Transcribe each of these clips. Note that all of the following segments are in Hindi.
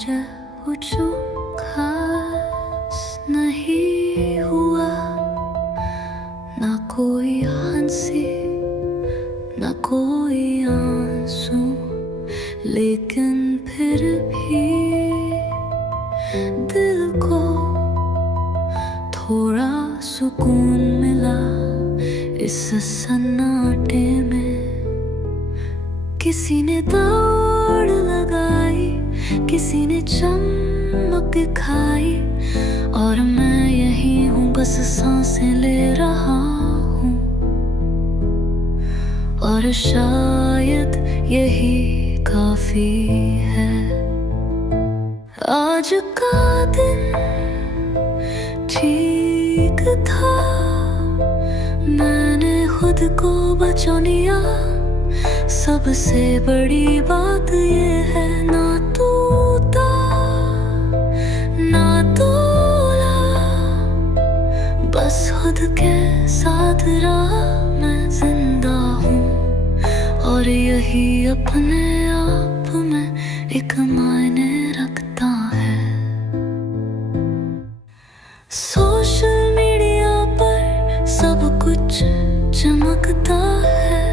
वजह कुछ खास नहीं हुआ, ना कोई हंसी ना कोई आंसू, लेकिन फिर भी दिल को थोड़ा सुकून मिला इस सन्नाटे में। किसी ने दौड़ लगाई, किसी ने चमक खाई, और मैं यही हूँ बस सांसें ले रहा हूँ। और शायद यही काफी है। आज का दिन ठीक था, मैंने खुद को बचा लिया। सबसे बड़ी बात ये है, ना टूटा ना तोला, बस खुद के साथ रहा। मैं जिंदा हूँ और यही अपने आप में एक मायने रखता है। सोशल मीडिया पर सब कुछ चमकता है,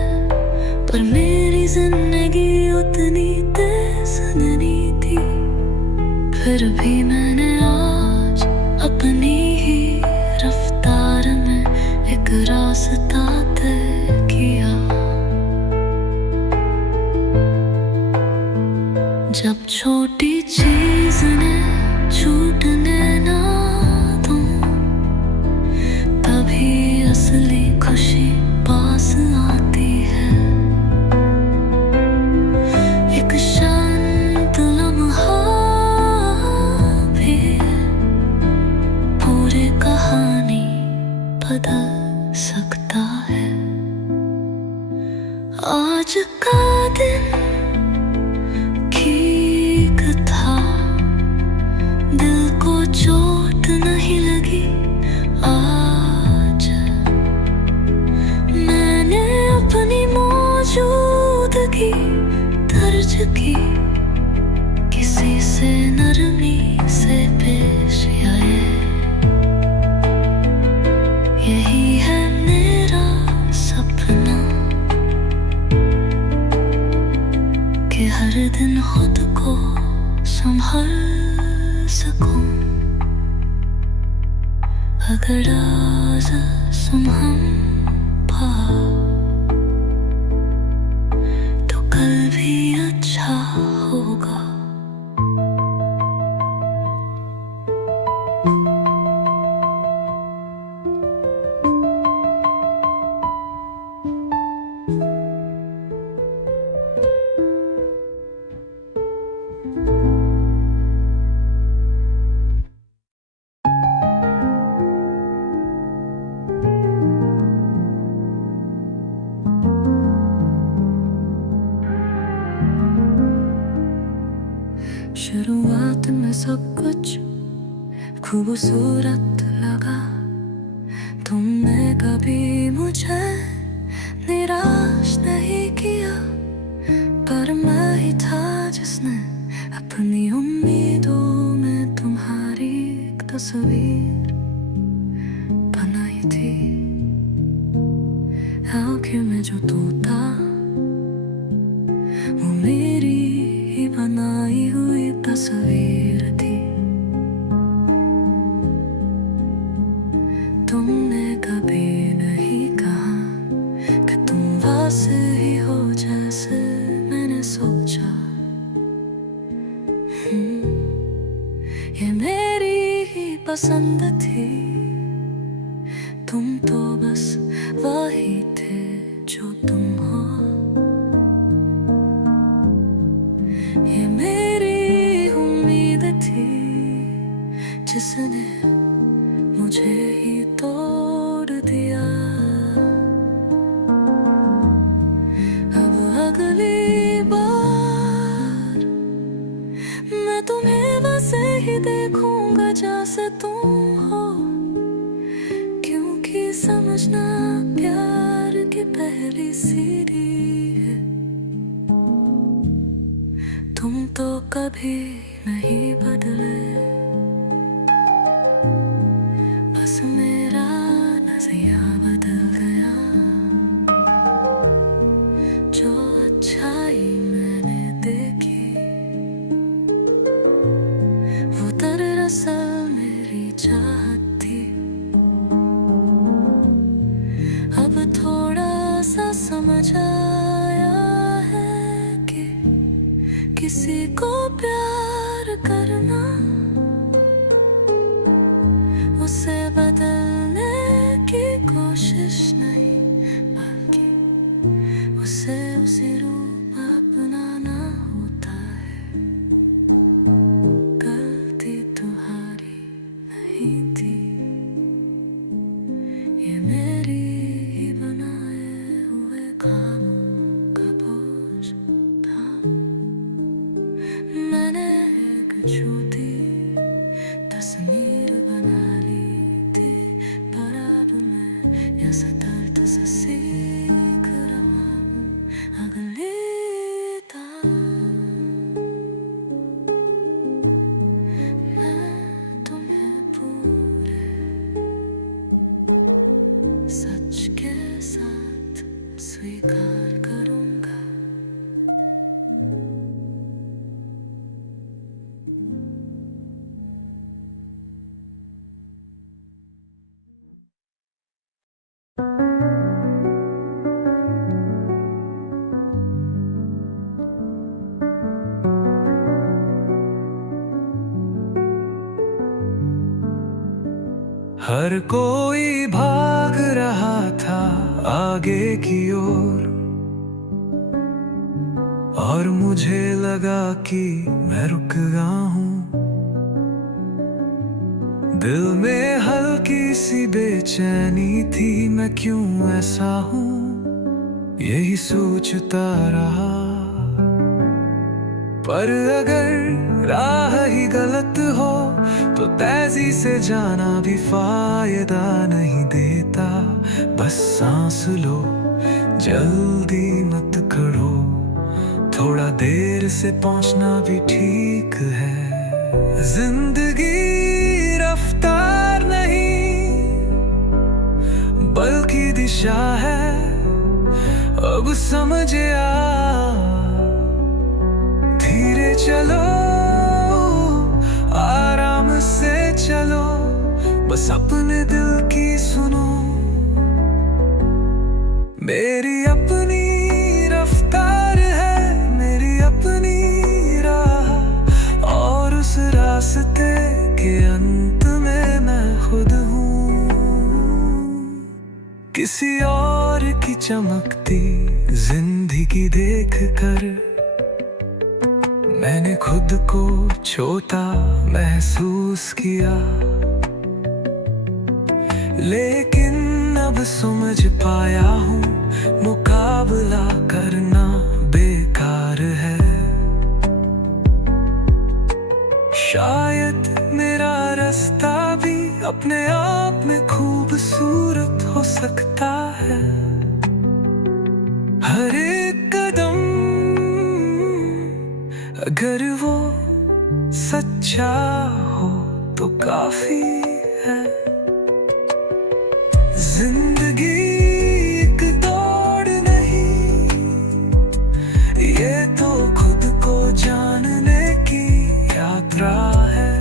पर मेरी जिंदगी उतनी तेज नहीं थी। फिर भी मैंने आज अपनी ही रफ्तार में एक रास्ता तय किया। जब छोटी चीज ने छूटने ना दूं, तभी असली खुशी पास आती है। एक शांत लम्हा भी पूरी कहानी बदल सकता है। आज का दिन ठीक था, दिल को चोट नहीं लगी। आज मैंने अपनी मौजूदगी दर्ज की, किसी से नरमी से पेश आए। यही है मेरा सपना कि हर दिन खुद को संभाल सकूं। अगर आज संभल पा तो कल भी अच्छा होगा। शुरुआत में सब कुछ खूबसूरत लगा, तुमने कभी मुझे निराश नहीं किया। पर मैं ही था जिसने अपनी उम्मीदों में तुम्हारी एक तस्वीर बनाई थी। आँखें में जो तोता, वो मेरी ही बनाई हुई तस्वीर थी। तुमने कभी नहीं कहा कि तुम वैसे ही हो जैसे मैंने सोचा। ये मेरी ही पसंद थी, तुम तो बस वही थे जो तुम हो। ये मेरी उम्मीद थी जिसने मुझे ही तोड़ दिया। अब अगली बार मैं तुम्हें वैसे ही देखूंगा जैसे तुम हो, क्योंकि समझना प्यार की पहली सीढ़ी है। तुम तो कभी नहीं उसे बदलने की कोशिश नहीं, बल्कि उसे उसी रूप अपनाना होता है। गलती तुम्हारी नहीं थी, ये मेरी ही बनाए हुए खामों का बोझ था। मैंने एक झूठी तस्वीर बना ली थी, पर अब मैं यह सतर्क से सीख रहा हूँ अगली मैं तुम्हें पूरे सच के साथ स्वीकार करूँगा। हर कोई भाग रहा था आगे की ओर, और मुझे लगा कि मैं रुक गया हूँ। दिल में हल्की सी बेचैनी थी, मैं क्यों ऐसा हूँ यही सोचता रहा। पर अगर राह ही गलत हो तो तेजी से जाना भी फायदा नहीं देता। बस सांस लो, जल्दी मत करो, थोड़ा देर से पहुंचना भी ठीक है। जिंदगी रफ्तार नहीं बल्कि दिशा है, अब समझ आ। धीरे चलो, आराम से चलो, बस अपने दिल की सुनो। मेरी अपनी रफ्तार है, मेरी अपनी राह, और उस रास्ते के अंत में मैं खुद हूँ। किसी और की चमकती जिंदगी देख कर मैंने खुद को छोटा महसूस किया, लेकिन अब समझ पाया हूँ मुकाबला करना बेकार है। शायद मेरा रास्ता भी अपने आप में खूबसूरत हो सकता है। हर एक कदम अगर वो सच्चा हो तो काफी है। जिंदगी एक दौड़ नहीं, ये तो खुद को जानने की यात्रा है।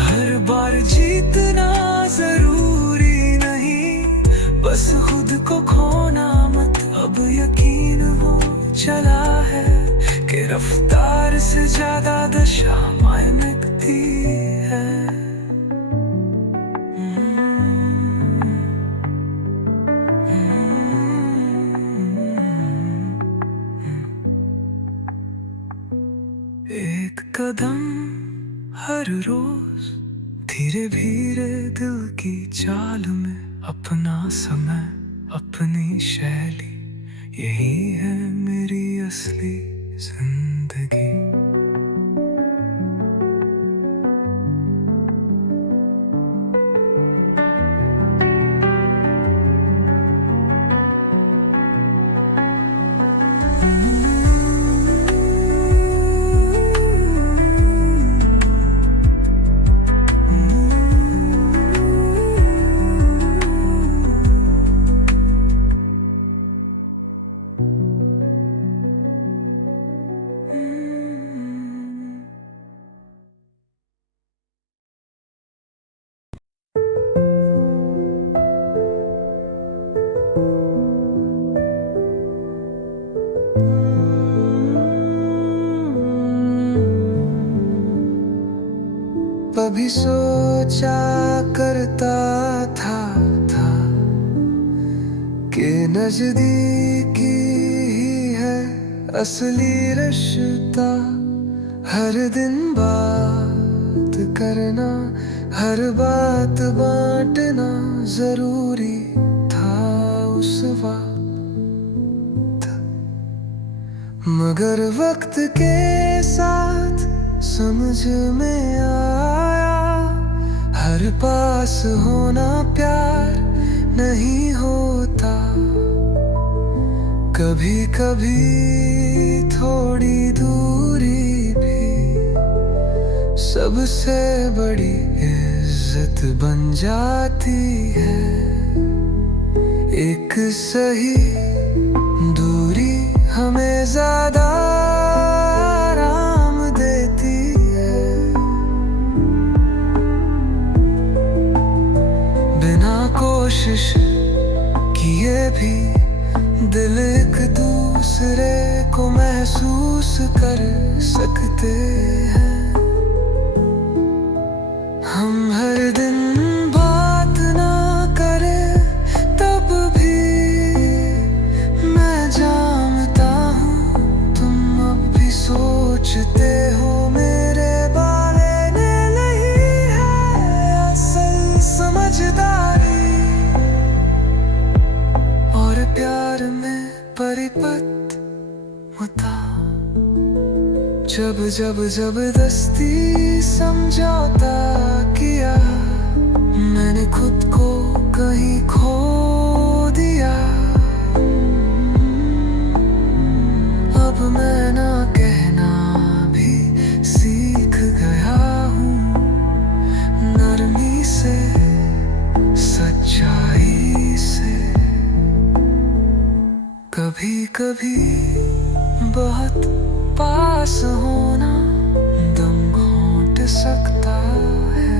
हर बार जीतना जरूरी नहीं, बस खुद को खोना मत। अब यकीन वो चला है कि रफ्तार से ज्यादा दशा मायने रखती है। एक कदम हर रोज, धीरे धीरे दिल की चाल में, अपना समय अपनी शैली, यही है मेरी असली जिंदगी। कभी सोच सोचा करता था कि नजदीकी ही है असली रिश्ता। हर दिन बात करना, हर बात बांटना जरूरी था उस वक्त। मगर वक्त के साथ समझ में आया, हर पास होना प्यार नहीं होता। कभी कभी थोड़ी दूरी भी सबसे बड़ी इज्जत बन जाती है। एक सही दूरी हमें ज्यादा आराम देती है। बिना कोशिश किए भी दिल एक दूसरे को महसूस कर सकते हैं। हम हर दिन बात ना करें तब भी मैं जानता हूँ तुम अब भी सोचते हो मेरे बारे में। नहीं है असल समझदारी और प्यार में परिपक्वता। जब जबरदस्ती समझौता किया, मैंने खुद को कहीं खो दिया। अब मैं ना कहना भी सीख गया हूँ, नरमी से, सच्चाई से। कभी कभी बहुत पास होना दम घोंट सकता है।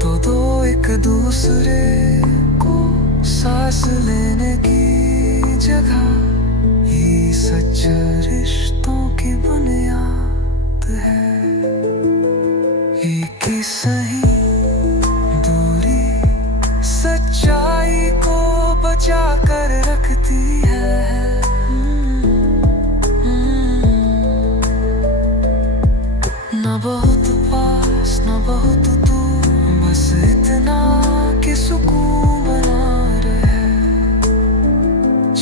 तो दो एक दूसरे को सांस लेने की जगह ही सच्चे रिश्तों की बुनियाद है। एक ही सही दूरी सच्चाई को बचा कर रखती है। न बहुत पास न बहुत दूर, बस इतना कि सुकून बना रहे।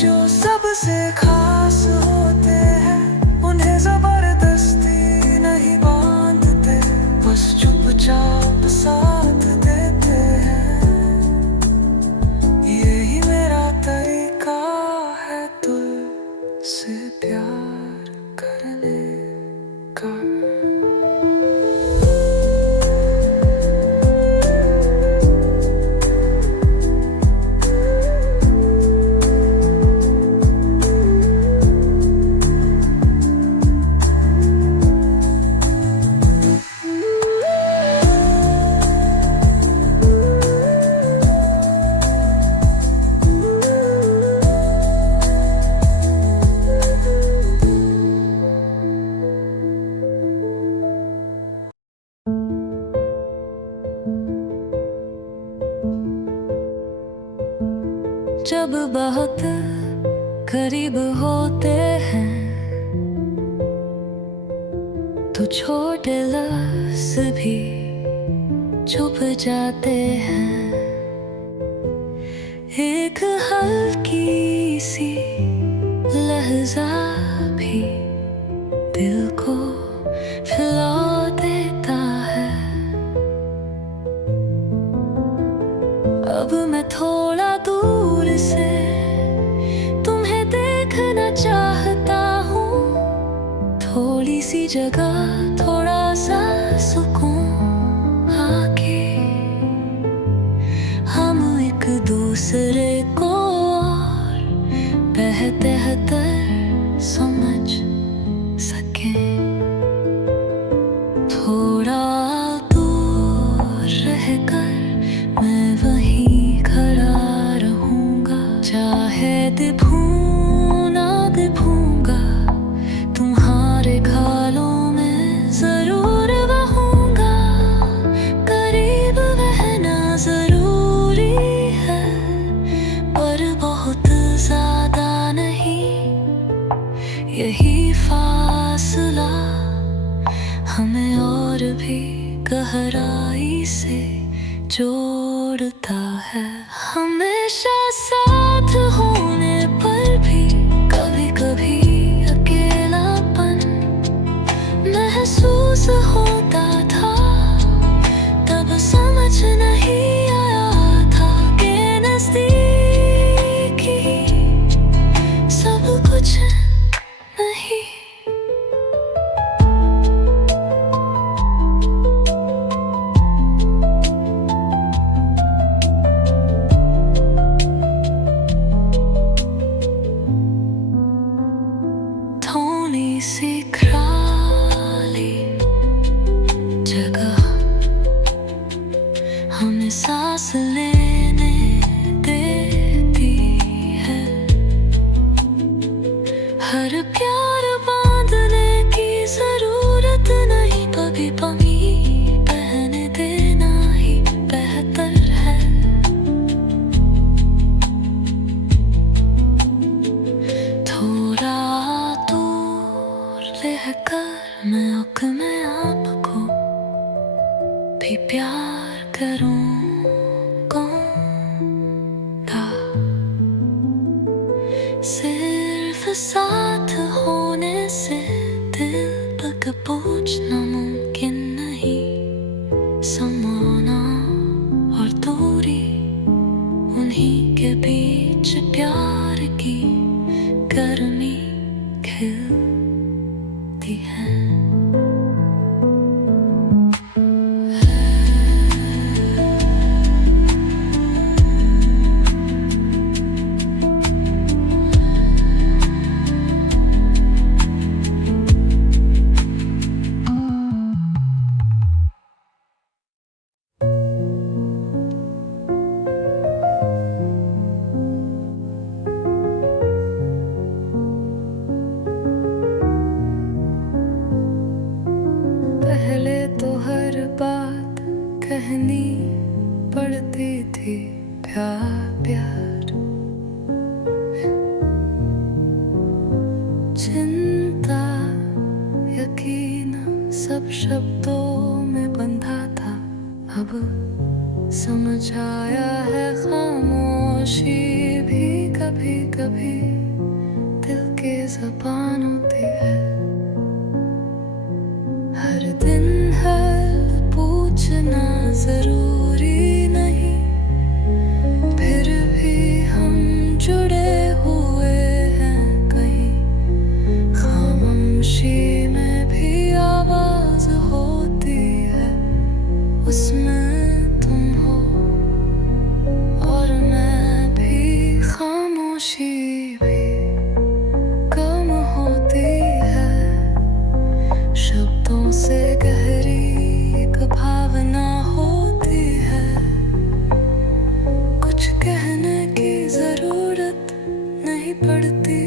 जो सबसे खास होते हैं उन्हें जबरदस्ती नहीं बांधते, बस चुपचाप साथ देते हैं। यही मेरा तरीका है तुझसे प्यार करने का। जब बहुत करीब होते हैं तो छोटे लफ्ज़ भी छुप जाते हैं। एक हल्की सी लहजा भी दिल को फैला देता है। अब मैं थोड़ा दूर से तुम्हें देखना चाहता हूँ। थोड़ी सी जगह, थोड़ा सा सुकून आके हम एक दूसरे को और बेहतर समझ सकें। थोड़ा दूर रहकर मैं वहीं खड़ा रहूंगा, चाहे दिखूं ना दिखूंगा तुम्हारे ख्यालों में जरूर। हमें और भी गहराई से जोड़ता है। हमेशा साथ होने पर भी कभी कभी अकेलापन महसूस होता था। तब समझ नहीं आया था कि नज़दीक ही सब कुछ नहीं। थोड़ी सी खाली जगह हमें सांस लेने देती है। हर प्यार बांधने की जरूरत नहीं, कभी पमी बहने देना ही बेहतर है। थोड़ा दूर रहकर मैं अपने आप को भी प्यार करूं था। सिर्फ साथ होने से दिल तक पहुंचना मुमकिन नहीं। समाना और दूरी, उन्हीं के बीच प्यार की गर्मी खिलती है। पहले तो हर बात कहनी पड़ती थी प्यार प्यार। चिंता यकीन सब शब्दों में बंधा था। अब समझ आया है खामोशी भी कभी कभी दिल की ज़बान होती है। हर दिन हर पूछना जरूरी नहीं, फिर भी हम जुड़े हुए हैं कहीं। खामोशी में भी आवाज होती है, उसमें तुम हो और मैं भी। खामोशी भी कम होती है, शब्दों से गहरी एक भावना होती है। कुछ कहने की जरूरत नहीं पड़ती,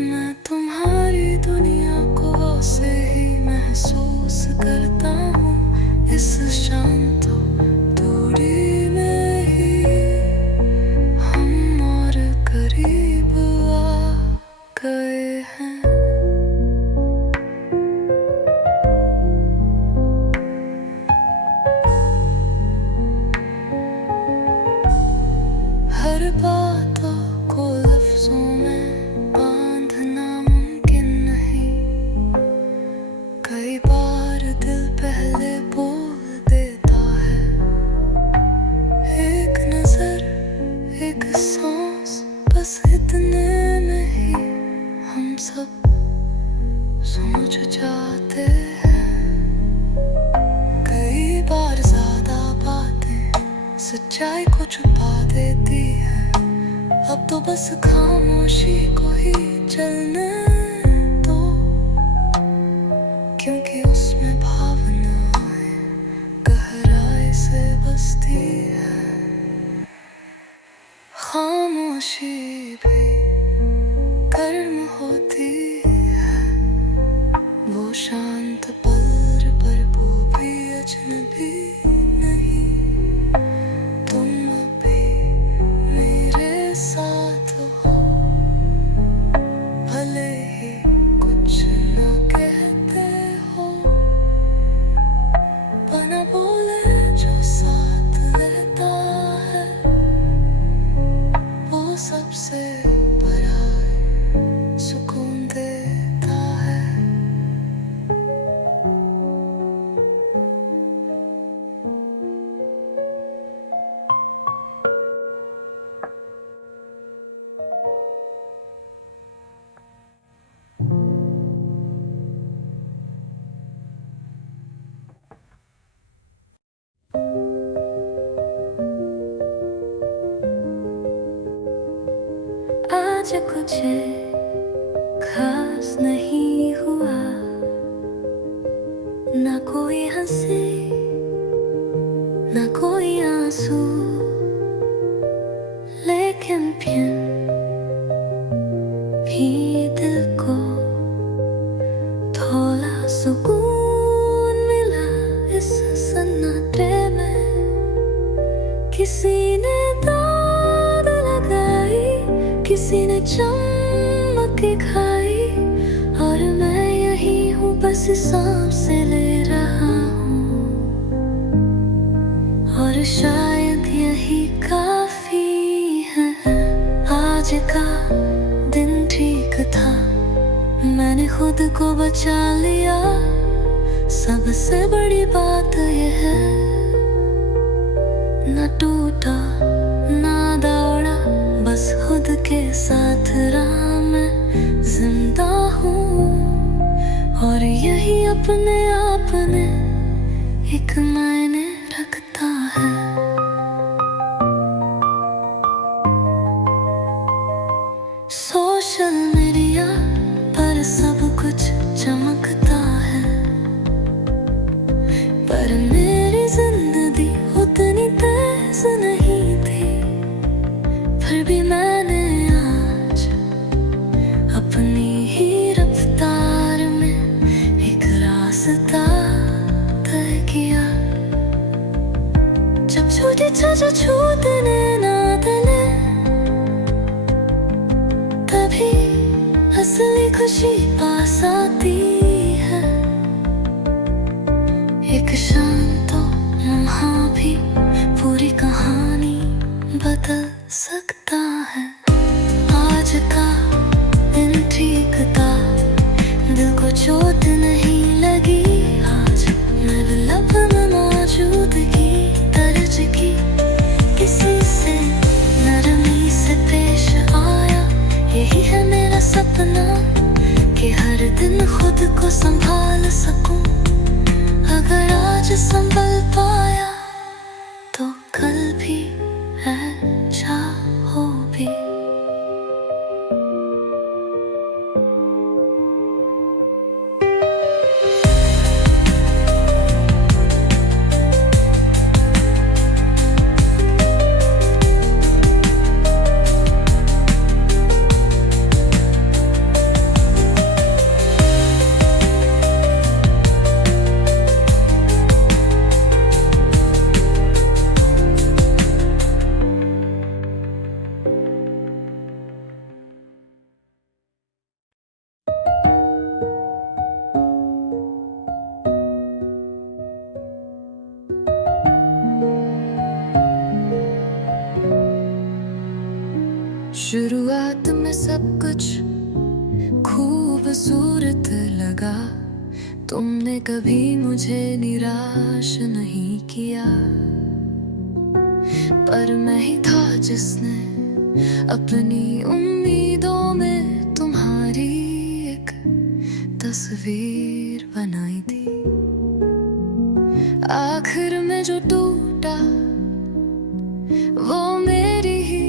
मैं तुम्हारी दुनिया को वैसे ही महसूस करता हूँ। इस शांत दूरी में ही हम और करीब आ गए हैं। हर बातों को लफ्जों में बांधना मुमकिन नहीं। कई बार दिल पहले बोल देता है। एक नजर, एक सांस, बस इतने में ही हम सब समझ जाते हैं। कई बार ज्यादा बातें सच्चाई को छुपा देती है। अब तो बस खामोशी को ही चलने दो, क्योंकि उसमें भावनाएं गहराई से बसती है। खामोशी भी गर्म होती है, वो शांत पल पर वो भी अजनबी नहीं। तुम भी मेरे साथ हो, भले ही कुछ न कहते हो। आज कुछ खास नहीं हुआ, ना कोई हंसी ना कोई आंसू, लेकिन फिर भी दिल को थोड़ा सुकून मिला इस सन्नाटे में। किसी ने दाद लगाई, किसी ने चमक खाई, और मैं यही हूँ बस सांसें ले रहा हूँ, और शायद यही काफी है। आज का दिन ठीक था, मैंने खुद को बचा लिया। सबसे बड़ी बात यह है, न टूटा ना दौड़ा, बस खुद के साथ रहा। मैं जिंदा हूँ, और यही अपने आप में एक मायने रखता है। सोशल मीडिया पर सब कुछ चमकता है, पर मेरी जिंदगी उतनी तेज नहीं थी। फिर भी मैंने आज अपनी ही रफ्तार में एक रास्ता तय किया। जब छूटी छूटे छूटने ना दिले, तभी असली खुशी पास आती है। एक शांत लम्हा भी पूरी कहानी बदल सकता है। आज का दिन ठीक था, दिल को चोट नहीं लगी। आज मैं लब में मौजूदगी दर्ज की, किसी से नरमी से पेश आया। यही है मेरा सपना कि हर दिन खुद को संभाल सकूं। अगर आज संभल पाया तो कल भी अच्छा हो भी। शुरुआत में सब कुछ खूबसूरत लगा, तुमने कभी मुझे निराश नहीं किया। पर मैं ही था जिसने अपनी उम्मीदों में तुम्हारी एक तस्वीर बनाई थी। आखिर में जो टूटा वो मेरी ही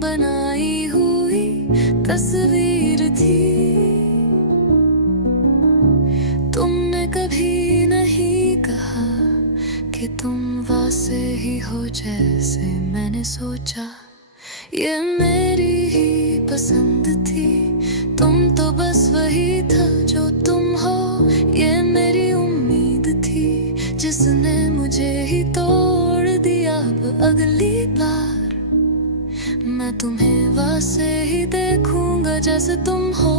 बनाई हुई तस्वीर थी। तुमने कभी नहीं कहा कि तुम वैसे ही हो जैसे मैंने सोचा। ये मेरी ही पसंद थी, तुम तो बस वही था जो तुम हो। ये मेरी उम्मीद थी जिसने मुझे ही तोड़ दिया। अब अगली बार मैं तुम्हें वैसे ही देखूंगा जैसे तुम हो,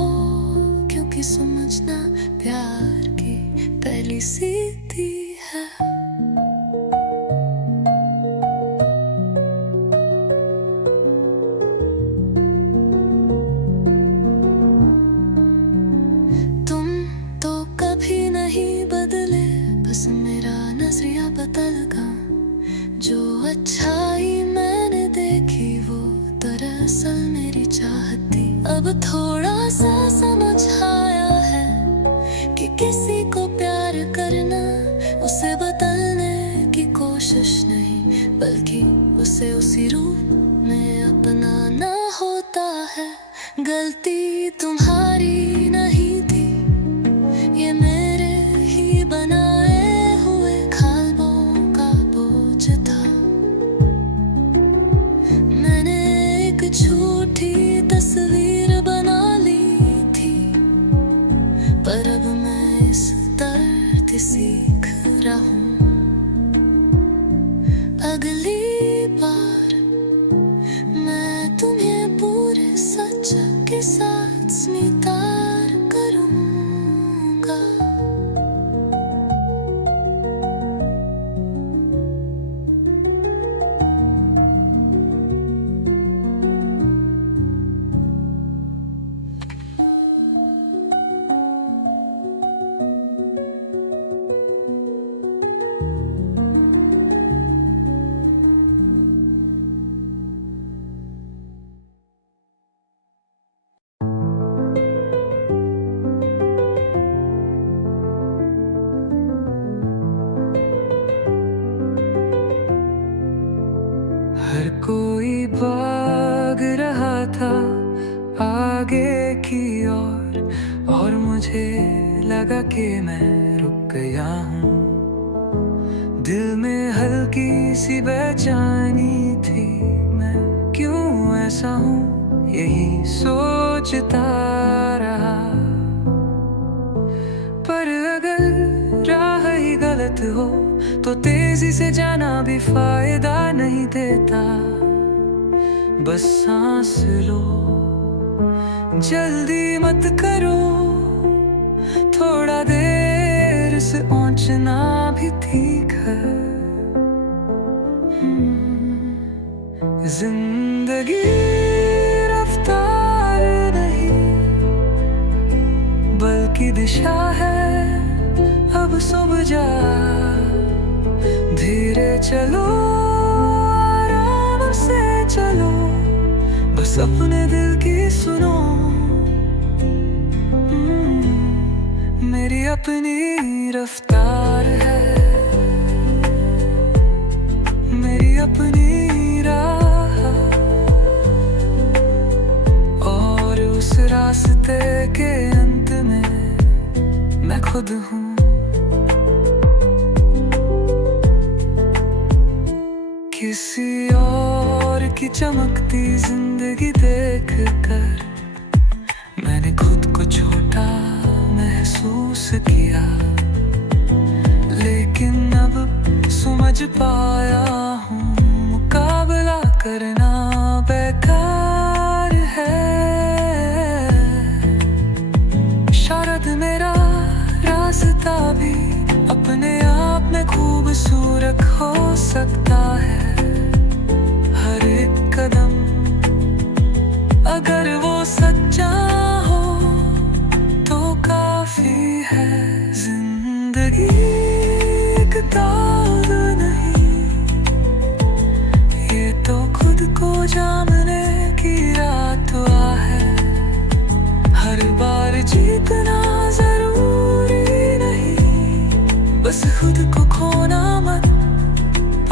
क्योंकि समझना प्यार की पहली सीढ़ी है। तुम तो कभी नहीं बदले, बस मेरा नजरिया बदल गया। जो अच्छाई मैंने देखी वो दरअसल मेरी चाहत थी। अब थोड़ा सा समझ आया है कि किसी को प्यार करना उसे बदलने की कोशिश नहीं, बल्कि उसे उसी रूप में अपनाना होता है। गलती तुम्हारी नहीं थी, ये मेरे ही बनाए हुए ख्वाबों का बोझ था। मैंने एक झूठी तस्वीर बना ली थी, पर अब मैं इस दर्द सीख रहा हूँ। अगली बार मैं तुम्हें पूरे सच के साथ स्वीकार करूँगा। हर कोई भाग रहा था आगे की और मुझे लगा कि मैं रुक गया हूँ। दिल में हल्की सी बेचैनी थी, मैं क्यों ऐसा हूँ यही सोचता रहा। पर अगर राह ही गलत हो तो तेजी से जाना भी फायदा नहीं देता। बस सांस लो, जल्दी मत करो, थोड़ा देर से पहुंचना भी ठीक है। जिंदगी रफ्तार नहीं बल्कि दिशा है, अब सुबह जा धीरे चलो, आराम से चलो, बस अपने दिल की सुनो। मेरी अपनी रफ्तार है, मेरी अपनी राह, और उस रास्ते के अंत में मैं खुद हूँ। किसी और की चमकती जिंदगी देख कर मैंने खुद को छोटा महसूस किया, लेकिन अब समझ पाया हूँ मुकाबला करना बेकार है। शायद मेरा रास्ता भी अपने आप में खूबसूरत हो सकता है। हर एक कदम अगर वो सच्चा हो तो काफी है। जिंदगी एक दाग नहीं, ये तो खुद को जानने की रात है। हर बार जीतना जरूरी नहीं, बस खुद को खोना मत।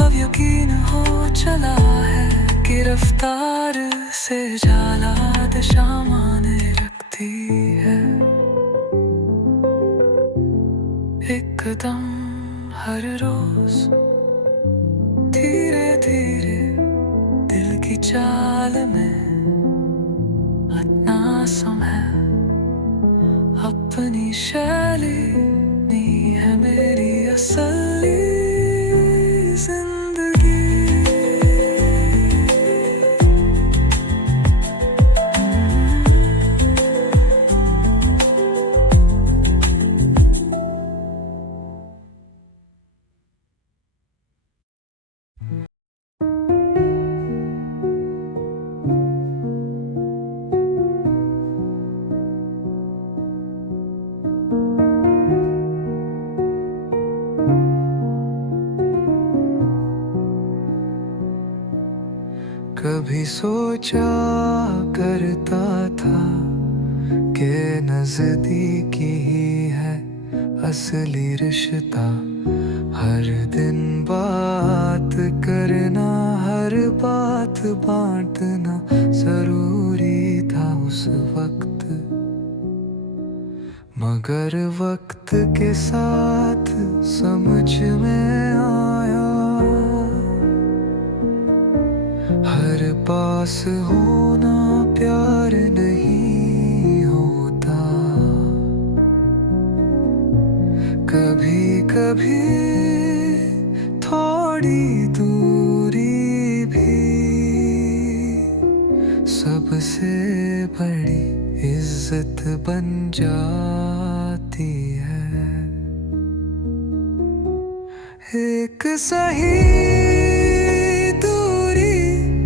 अब यकीन हो चला है कि रफ्तार से जाला दिशा माने रखती है। एक कदम हर रोज धीरे धीरे दिल की चाल में अपना समय, अपनी शैली नी है मेरी असली जिंदगी। कभी सोचा करता था कि नजदीकी ही है असली रिश्ता। हर दिन बात करना, हर बात बांटना जरूरी था उस वक्त, मगर वक्त के साथ समझ में आया हर पास होना प्यार नहीं होता। कभी कभी थोड़ी दूरी भी सबसे बड़ी इज्जत बन जाती है। एक सही दूरी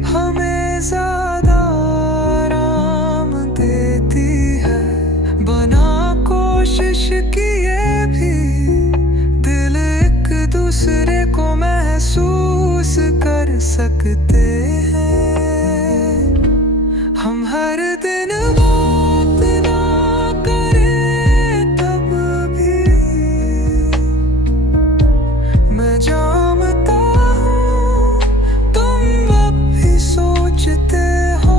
हमें ज्यादा आराम देती है, बना कोशिश किए भी दिल एक दूसरे को महसूस कर सकते हैं। हम हर दिन बात ना करें तब भी मैं जानता हूँ तुम अब भी सोचते हो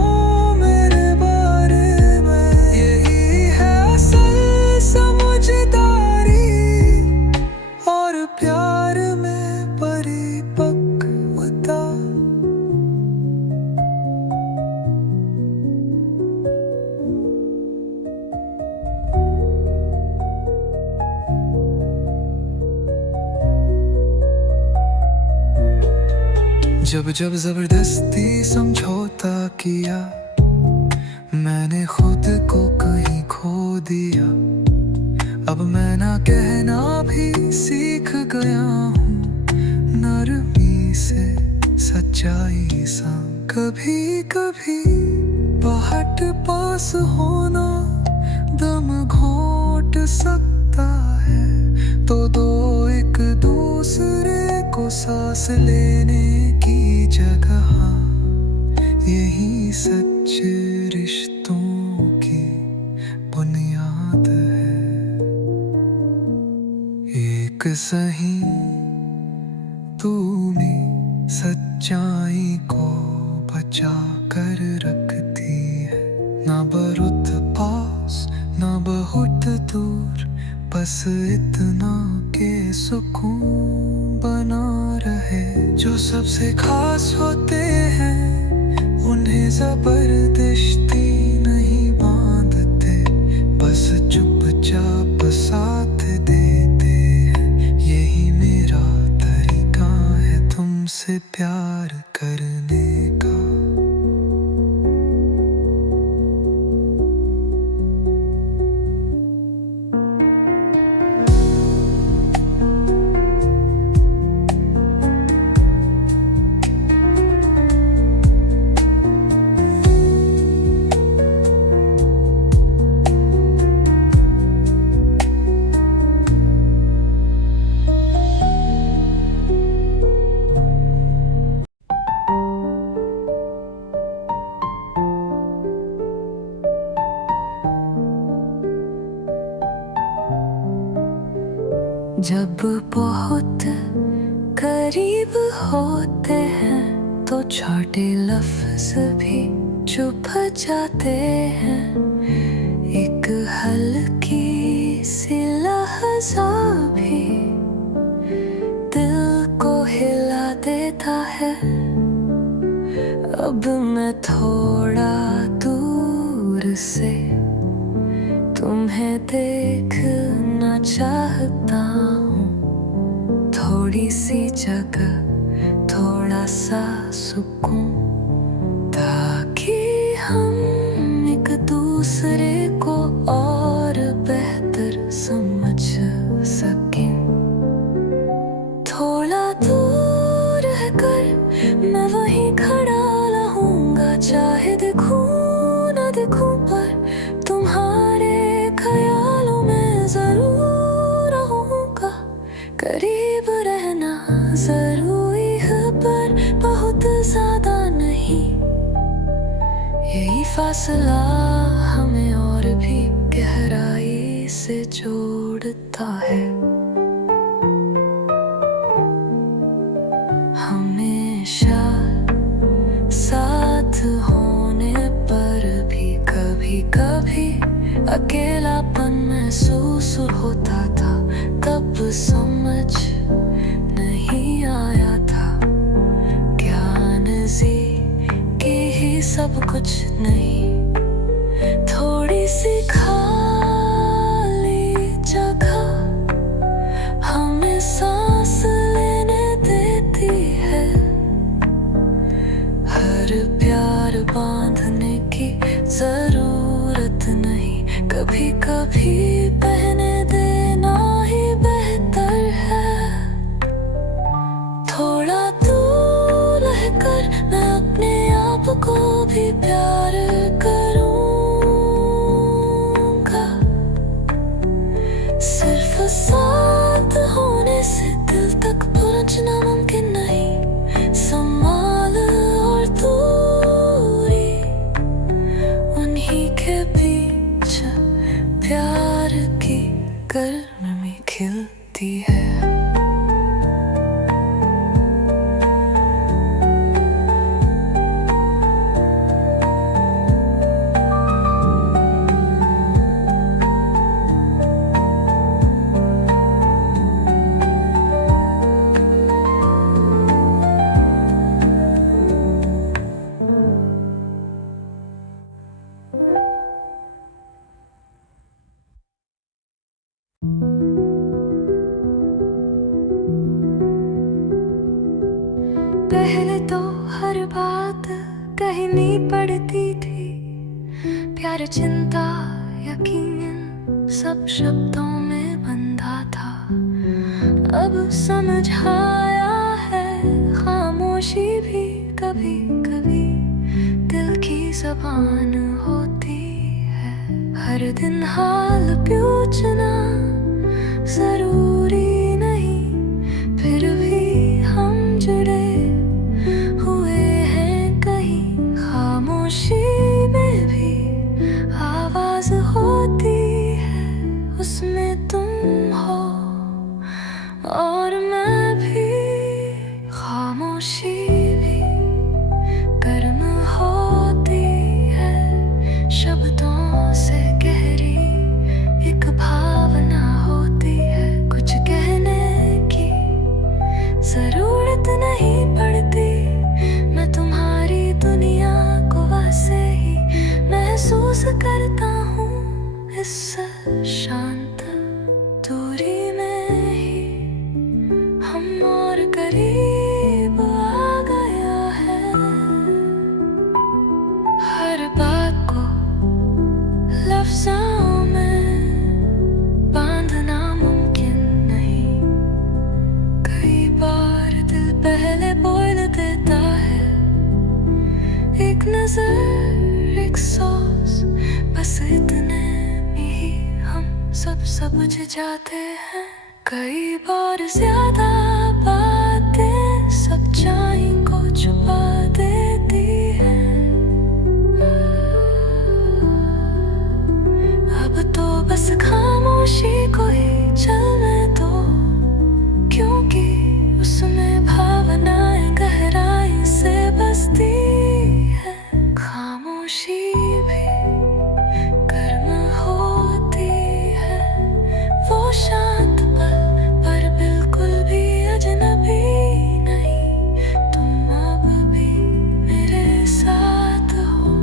मेरे बारे में। यही है असल समझदारी और प्यार में परिपक्वता। जब जब जबरदस्ती समझौता किया, मैंने खुद को कहीं खो दिया। अब मैं ना कहना भी सीख गया हूँ, नरमी से सच्चाई सा। कभी कभी पहाड़ पास होना दम घोट सकता है, तो दो एक दूसरे को सांस लेने की जगह, यही सच्चे रिश्तों की बुनियाद है। एक सही दूरी सच्चाई को बचा कर रखती है, ना बहुत पास ना बहुत दूर, बस इतना के सुकून बना रहे। जो सबसे खास होते हैं उन्हें जबरदस्ती नहीं बांधते, बस चुपचाप साथ देते हैं। यही मेरा तरीका है तुमसे प्यार करने का। जब बहुत करीब होते हैं तो छोटे लफ्ज भी चुप जाते हैं। एक हल्की सी लहजा भी दिल को हिला देता है। अब मैं थोड़ा दूर से तुम्हें देखना चाहता हूँ, थोड़ी सी जगह थोड़ा सा सुकून, ताकि हम एक दूसरे को और बेहतर समझ सकें। थोड़ा दूर रहकर मैं वहीं खड़ा रहूंगा, चाहे दिखूं न दिखूं, पर तुम्हारे ख्यालों में जरूर रहूंगा। करीब रहना जरूरी है पर बहुत ज्यादा नहीं, यही फासला हमें और भी गहराई से जोड़ता है। हमेशा साथ होने पर भी कभी सब कुछ नहीं, थोड़ी सी खाली जगह हमें सांस लेने देती है। हर प्यार बांधने की जरूरत नहीं, कभी कभी बहने देना ही बेहतर है। थोड़ा दूर रहकर मैं अपने आप को भी प्यार करूंगा। सिर्फ साथ होने से दिल तक पहुंचना मुमकिन नहीं, संभाल और दूरी उन्हीं के बीच प्यार की गर्मी खिलती है। पहले तो हर बात कहनी पड़ती थी, प्यार चिंता यकीन सब शब्दों में बंधा था। अब समझ आया है खामोशी भी कभी कभी दिल की ज़बान होती है। हर दिन हाल पूछना जरूरी नहीं, फिर भी हम जुड़े हुए हैं कहीं। खामोशी में भी आवाज होती है, उसमें तुम हो और मैं भी। खामोशी भी गर्म होती है, शब्दों से गहरी एक भावना होती है। कुछ कहने की जरूरत नहीं पड़ती, मैं तुम्हारी दुनिया को वैसे ही महसूस करता हूँ। इस शांत दूरी में ही हम और करीब आ गया है। हर बात को लफ्ज़ों में बांधना मुमकिन नहीं, कई बार दिल पहले बोल देता है। एक नजर, एक सांस, बस इतने में ही हम सब समझ जाते हैं। कई बार ज्यादा बातें सच्चाई को छुपा देती हैं। अब तो बस खामोशी को ही चलने दो, क्योंकि उसमें भावनाएं गहराई से बसती है। खामोशी भी गर्म होती है, वो शांत पल पर बिल्कुल भी अजनबी नहीं। तुम अब भी मेरे साथ हो,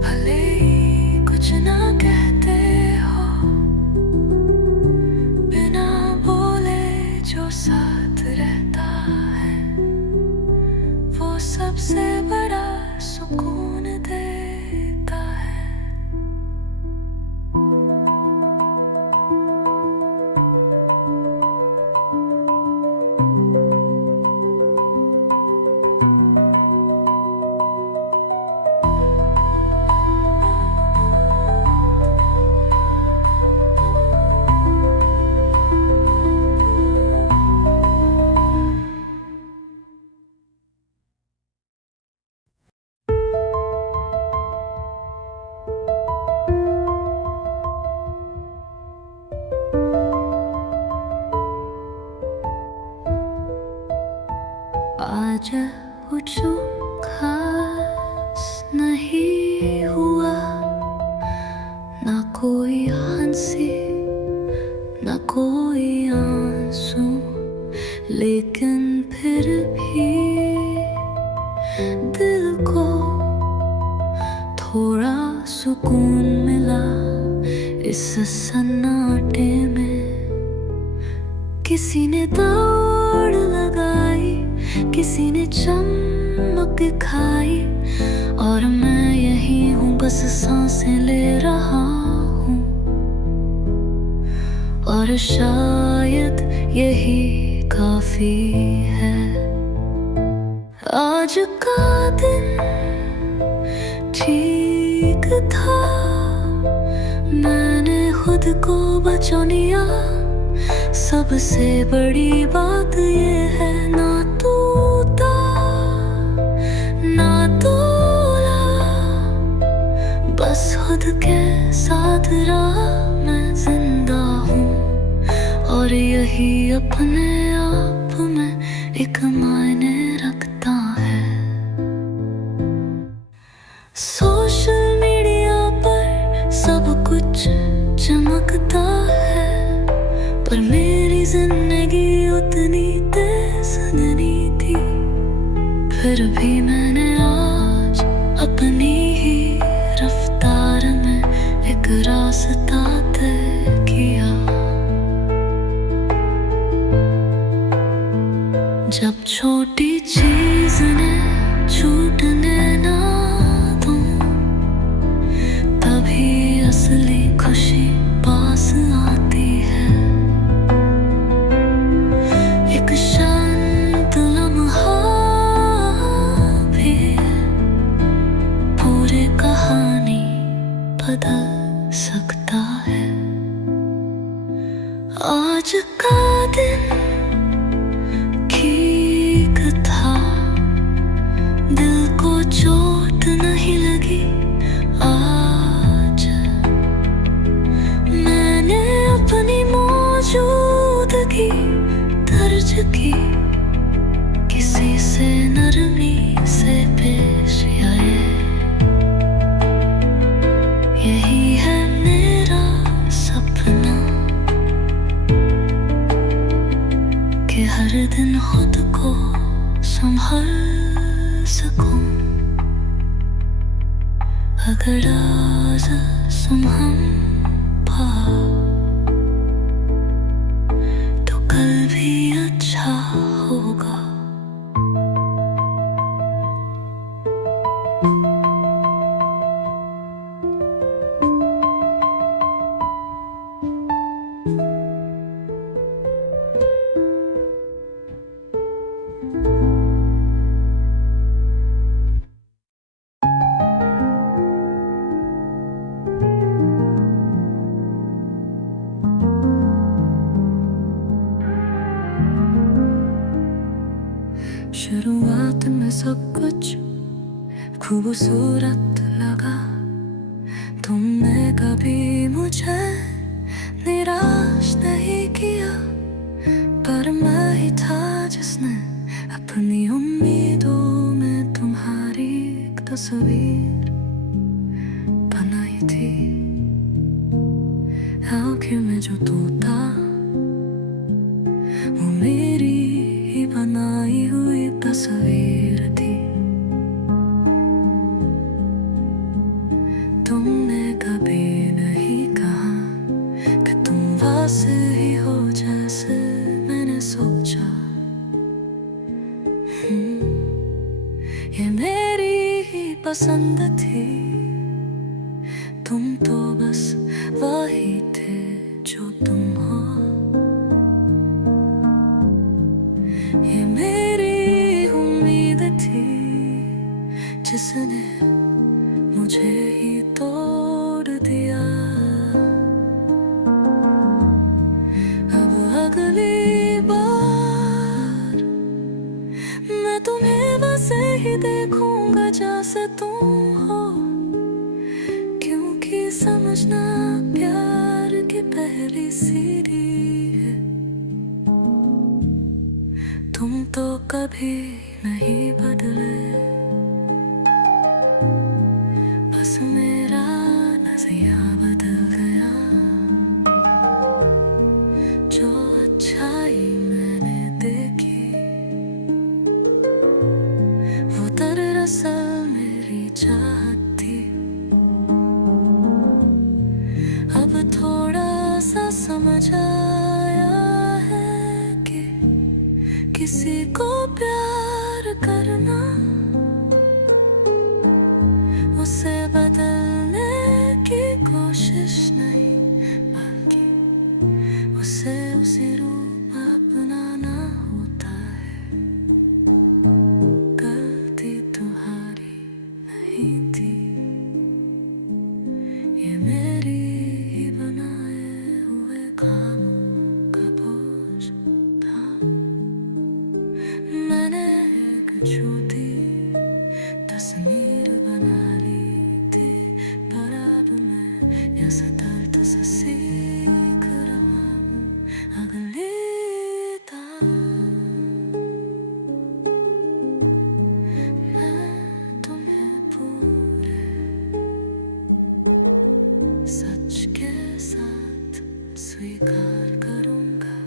भले ही कुछ ना कहते हो। बिना बोले जो साथ रहता है, वो सबसे बड़ा सुकून देता है। आज कुछ खास नहीं हुआ, ना कोई हंसी ना कोई आंसू, लेकिन फिर भी दिल को इस सन्नाटे में किसी ने दौड़ लगाई, किसी ने चमक खाई, और मैं यही हूँ बस सांसें ले रहा हूँ। और शायद यही काफी है। आज का दिन ठीक था, मैंने खुद को बचा लिया। सबसे बड़ी बात ये है, ना टूटा ना तोला, बस खुद के साथ रहा। मैं जिंदा हूँ और यही अपने आप में एक मायने रखता है। सोशल मीडिया पर सब कुछ चमकता है, पर मेरी जिंदगी उतनी तेज नहीं थी। फिर भी मैंने आज अपनी ही रफ्तार में एक रास्ता तय किया। जब छोटी चीज ने छूटने ना दूं, तभी असली खुशी पास आती है। एक शांत लम्हा भी पूरी कहानी बदल सकता है। आज का दिन ठीक था, दिल को चोट नहीं लगी। आज मैंने अपनी मौजूदगी दर्ज की, किसी से नरमी से पेश आए। यही है मेरा सपना कि हर दिन खुद को संभाल सकूं। अगर आज संभल पा तो कल भी अच्छा होगा। शुरुआत में सब कुछ खूबसूरत लगा, तुमने कभी मुझे निराश नहीं किया। पर मैं ही था जिसने अपनी उम्मीदों में तुम्हारी एक तस्वीर बनाई थी। आँखें में जो तोता, वो मेरी ही बनाई हुई तस्वीर थी। तुमने कभी नहीं कहा कि तुम वैसे ही हो जैसे मैंने सोचा। ये मेरी ही पसंद थी, तुम तो बस वही थे जो तुम हो। ये मेरी उम्मीद थी जिसने मुझे ही तोड़ दिया। अब अगली बार मैं तुम्हें वैसे ही देखूंगा जैसे तुम हो, क्योंकि समझना प्यार की पहली सीढ़ी है। तुम तो कभी नहीं बदले, बस मेरा नजरिया बदल गया। जो अच्छाई मैंने देखी, वो दरअसल मेरी चाहत थी। अब थोड़ा उसे उसी रूप अपनाना होता है। गलती तुम्हारी नहीं थी, ये मेरी ही बनाए हुए कामों का बोझ था। मैंने एक झूठी तस्वीर बना ली थी, पर अब मैं यह सतर्क से सीख रहा हूँ अगली बार मैं तुम्हें पूरे सच के साथ स्वीकार करूँगा।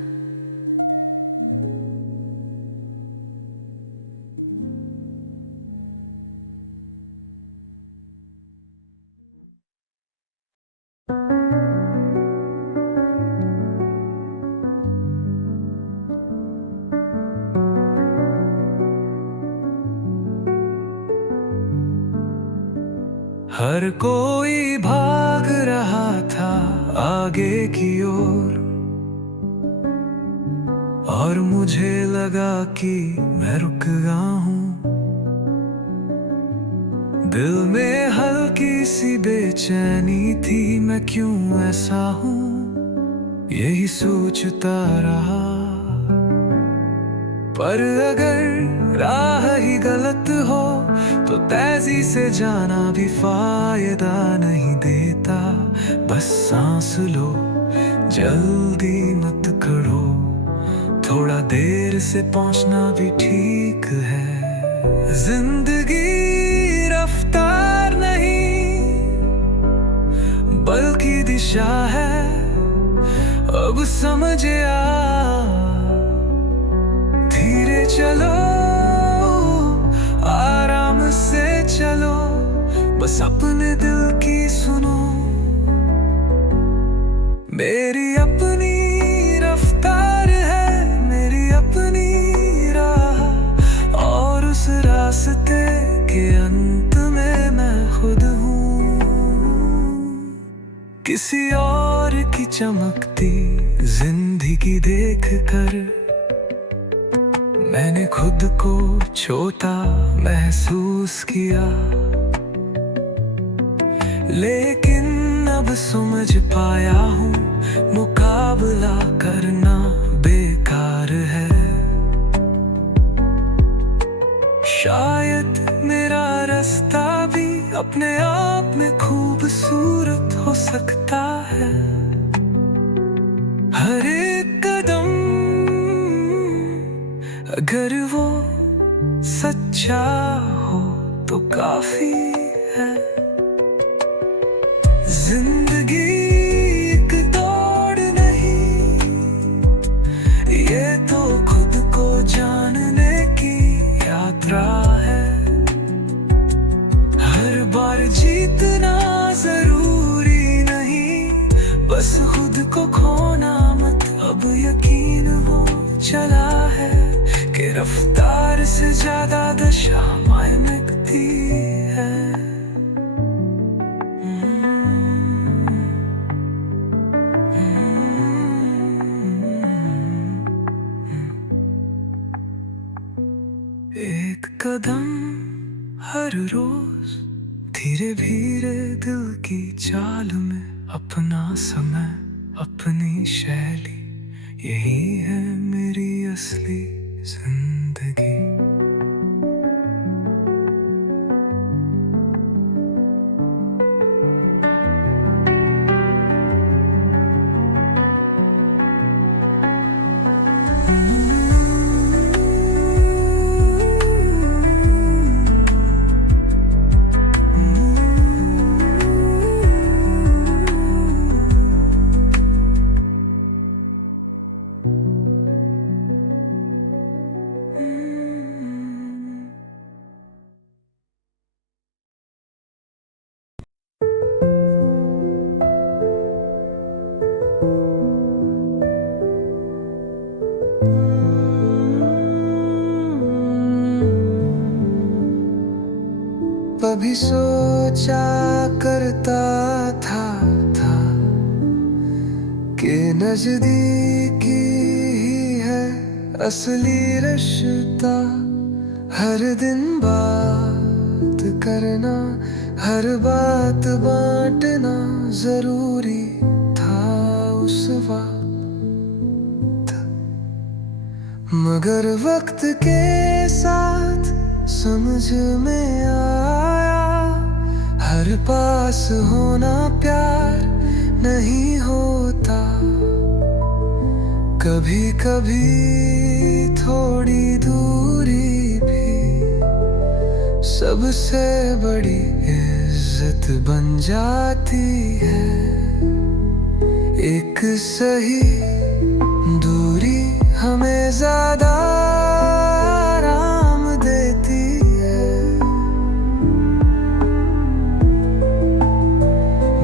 हर कोई भाग रहा था आगे की ओर, और मुझे लगा कि मैं रुक गया हूँ। दिल में हल्की सी बेचैनी थी, मैं क्यों ऐसा हूँ यही सोचता रहा। पर अगर राह ही गलत हो तो तेजी से जाना भी फायदा नहीं देता। बस सांस लो, जल्दी मत करो, थोड़ा देर से पहुंचना भी ठीक है। जिंदगी रफ्तार नहीं बल्कि दिशा है, अब समझ आ। धीरे चलो, आराम से चलो, बस अपने दिल की सुनो। मेरी अपनी रफ्तार है, मेरी अपनी राह, और उस रास्ते के अंत में मैं खुद हूँ। किसी और की चमकती जिंदगी देख कर मैंने खुद को छोटा महसूस किया, लेकिन अब समझ पाया हूँ मुकाबला करना बेकार है। शायद मेरा रास्ता भी अपने आप में खूबसूरत हो सकता है। हर एक कदम अगर वो सच्चा हो तो काफी है। जिंदगी एक दौड़ नहीं, ये तो खुद को जानने की यात्रा है। हर बार जीतना जरूरी नहीं, बस खुद को खोना मत। अब यकीन वो चला है कि रफ्तार से ज्यादा दशा मायनकती है। एक कदम हर रोज, धीरे धीरे दिल की चाल में, अपना समय अपनी शैली, यही है मेरी असली जिंदगी। कभी सोचा करता था कि नजदीकी ही है असली रिश्ता। हर दिन बात करना, हर बात बांटना जरूरी था उस वक्त। मगर वक्त के साथ समझ में आया, हर पास होना प्यार नहीं होता। कभी कभी थोड़ी दूरी भी सबसे बड़ी इज्जत बन जाती है। एक सही दूरी हमें ज्यादा आराम देती है।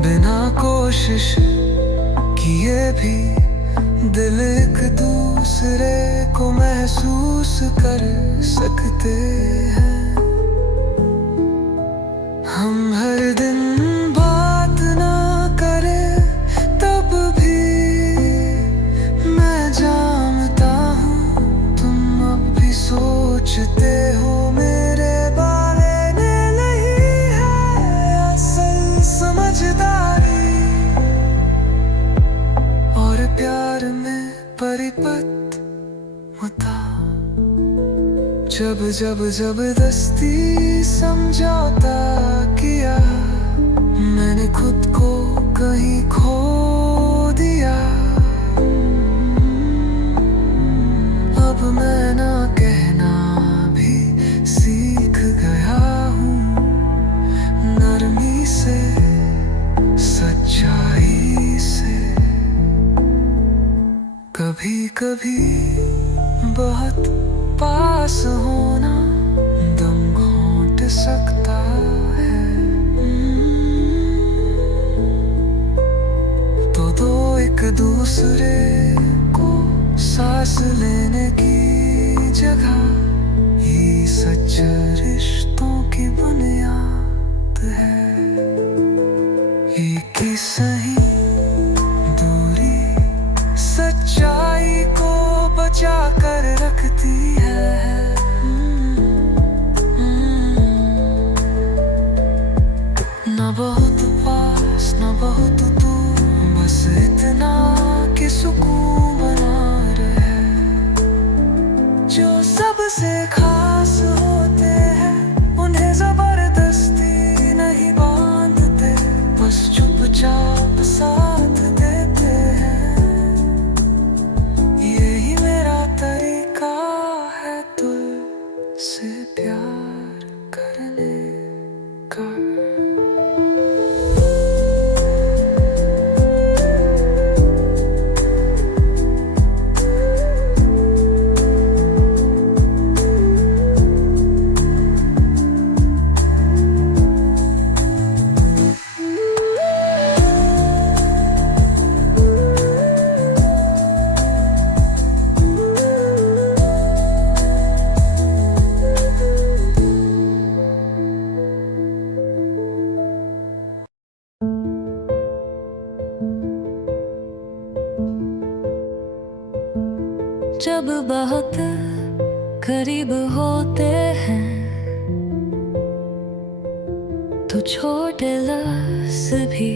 बिना कोशिश किए भी दिल एक दूसरे को महसूस कर सकते हैं। हम हर दिन बात ना करें तब भी मैं जानता हूँ तुम अब भी सोचते हो मेरे बारे में। नहीं है असल समझदारी और प्यार में परिपक्वता। जब जबरदस्ती समझौता किया, मैंने खुद को कहीं खो दिया। अब मैं ना कहना भी सीख गया हूँ, नरमी से सच्चाई से। कभी कभी बहुत पास होना दम घोंट सकता है। तो दो एक दूसरे को सांस लेने की जगह ही सच्चे रिश्तों की बुनियाद है। एक ही सही दूरी सच्चाई को बचा कर रखती है। न बहुत पास न बहुत दूर, बस इतना कि सुकून बना रहे। जो सबसे खास होते हैं उन्हें जबरदस्ती नहीं बांधते, बस चुपचाप साथ देते हैं। यही मेरा तरीका है तुझसे प्यार करने का। जब बहुत करीब होते हैं तो छोटे लफ्ज़ भी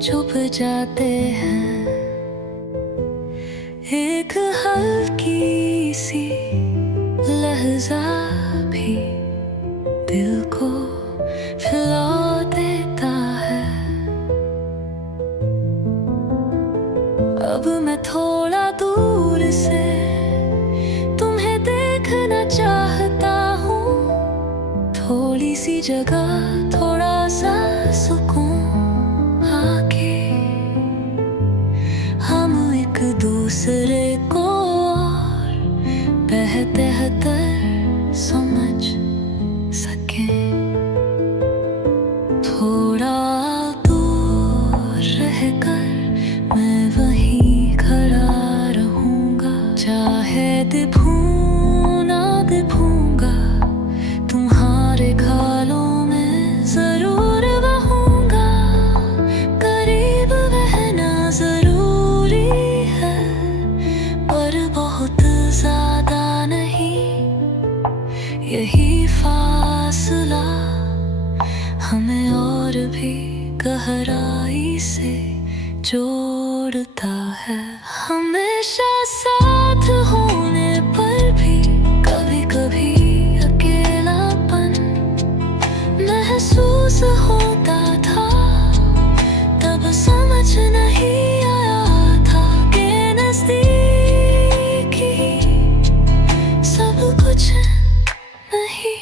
छुप जाते हैं। एक हल्की सी लहजा भी दिल को फैला देता है। अब मैं थोड़ा दूर से तुम्हें देखना चाहता हूँ। थोड़ी सी जगह, थोड़ा सा सुकून आके हम एक दूसरे को और बेहतर समझ सकें। थोड़ा दूर रहकर मैं वहीं खड़ा रहूंगा, चाहे दिखूं ना दिखूंगा, तुम्हारे ख्यालों में जरूर रहूंगा। करीब रहना जरूरी गहराई से जोड़ता है। हमेशा साथ होने पर भी कभी कभी अकेलापन महसूस होता था। तब समझ नहीं आया था कि नज़दीकी सब कुछ नहीं।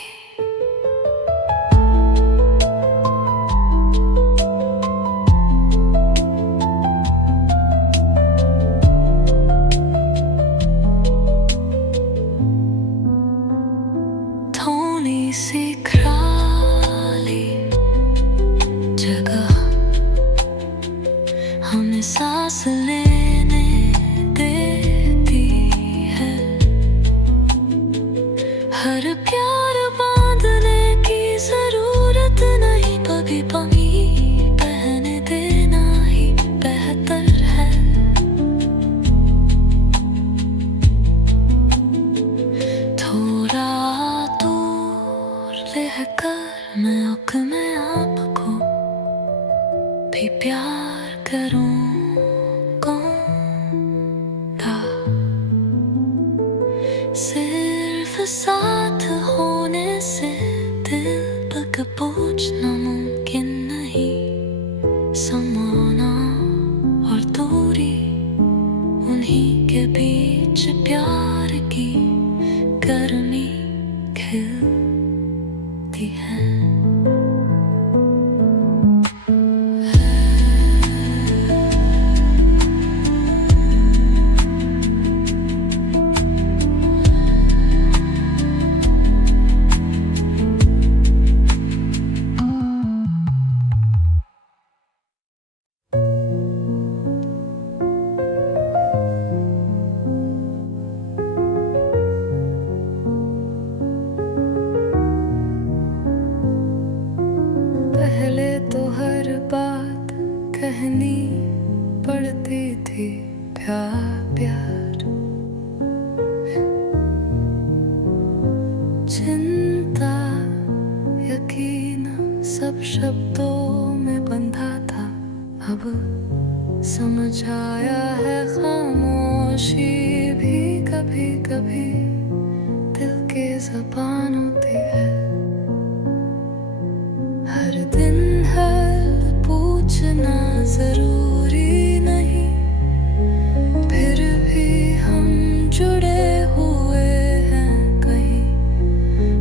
थोड़ी सी खाली जगह हमें सांस लेने देती है। हर प्यार बांधने की जरूरत नहीं, कभी पमी बहने देना ही बेहतर है। थोड़ा दूर रहकर मैं अपने आप को भी प्यार करूँगा। सिर्फ साथ होने से दिल तक पहुँचना मुमकिन नहीं। समाना और दूरी, उन्हीं के बीच प्यार की गर्मी खिलती है। पहले तो हर बात कहनी पड़ती थी प्यार प्यार। चिंता यकीन सब शब्दों में बंधा था। अब समझ आया है खामोशी भी कभी कभी दिल की ज़बान होती है। हर दिन हर पूछना जरूरी नहीं, फिर भी हम जुड़े हुए हैं कहीं।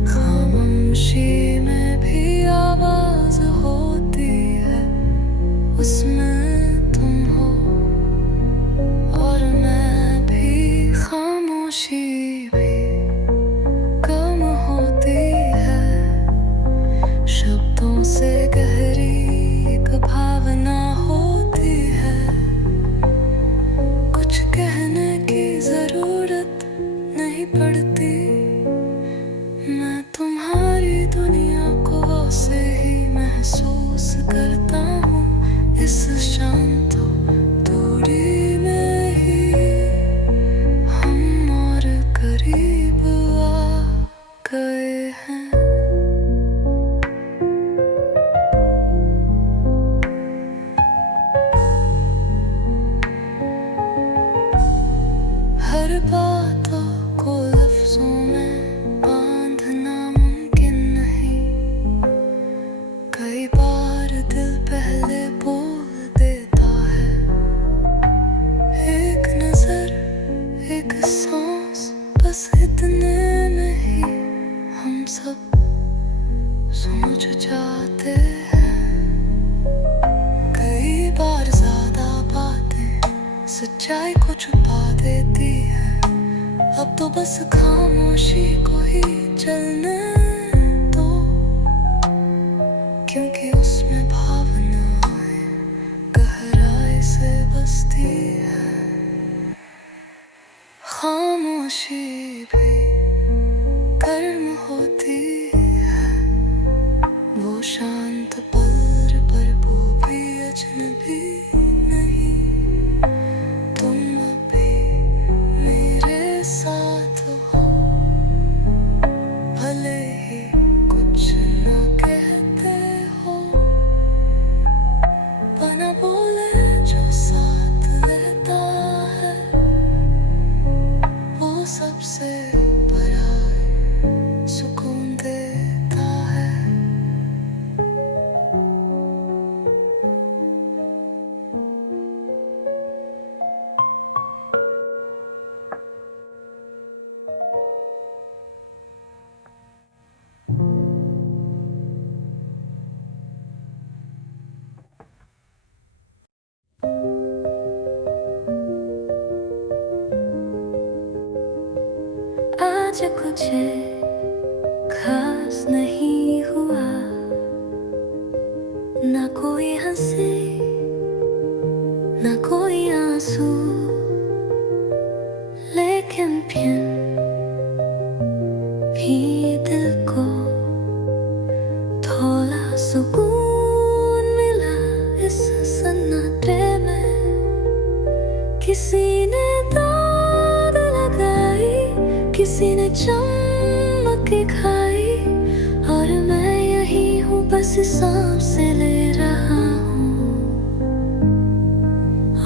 खामोशी में भी आवाज होती है, उसमें तुम हो और मैं भी। खामोशी भी कम होती है, शब्दों से गहरी एक भावना होती है। कुछ कहने की जरूरत नहीं पड़ती, मैं तुम्हारी दुनिया को से ही महसूस करता हूँ। इस शांत दूरी में ही हम और करीब आ गए हैं। हर बातों को लफ्जों में बांधना मुमकिन नहीं। कई बार दिल पहले बोल देता है। एक नजर, एक सांस, बस इतने में ही हम सब समझ जाते हैं। कई बार ज्यादा बातें सच्चाई को छुपा देती है। अब तो बस खामोशी को ही चलने दो, क्योंकि उसमें भावनाएं गहराई से बसती है। खामोशी भी गर्म होती है, वो शांत पल पर वो भी अजनबी नहीं। तुम अभी मेरे साथ हो, भले ही कुछ न कहते हो। आज कुछ खास नहीं हुआ, ना कोई हंसी ना कोई आंसू, लेकिन फिर भी दिल को थोड़ा सुकून मिला इस सन्नाटे में। किसी ने दाद लगाई, किसी ने चमक खाई, और मैं यही हूँ बस सांस ले रहा हूँ,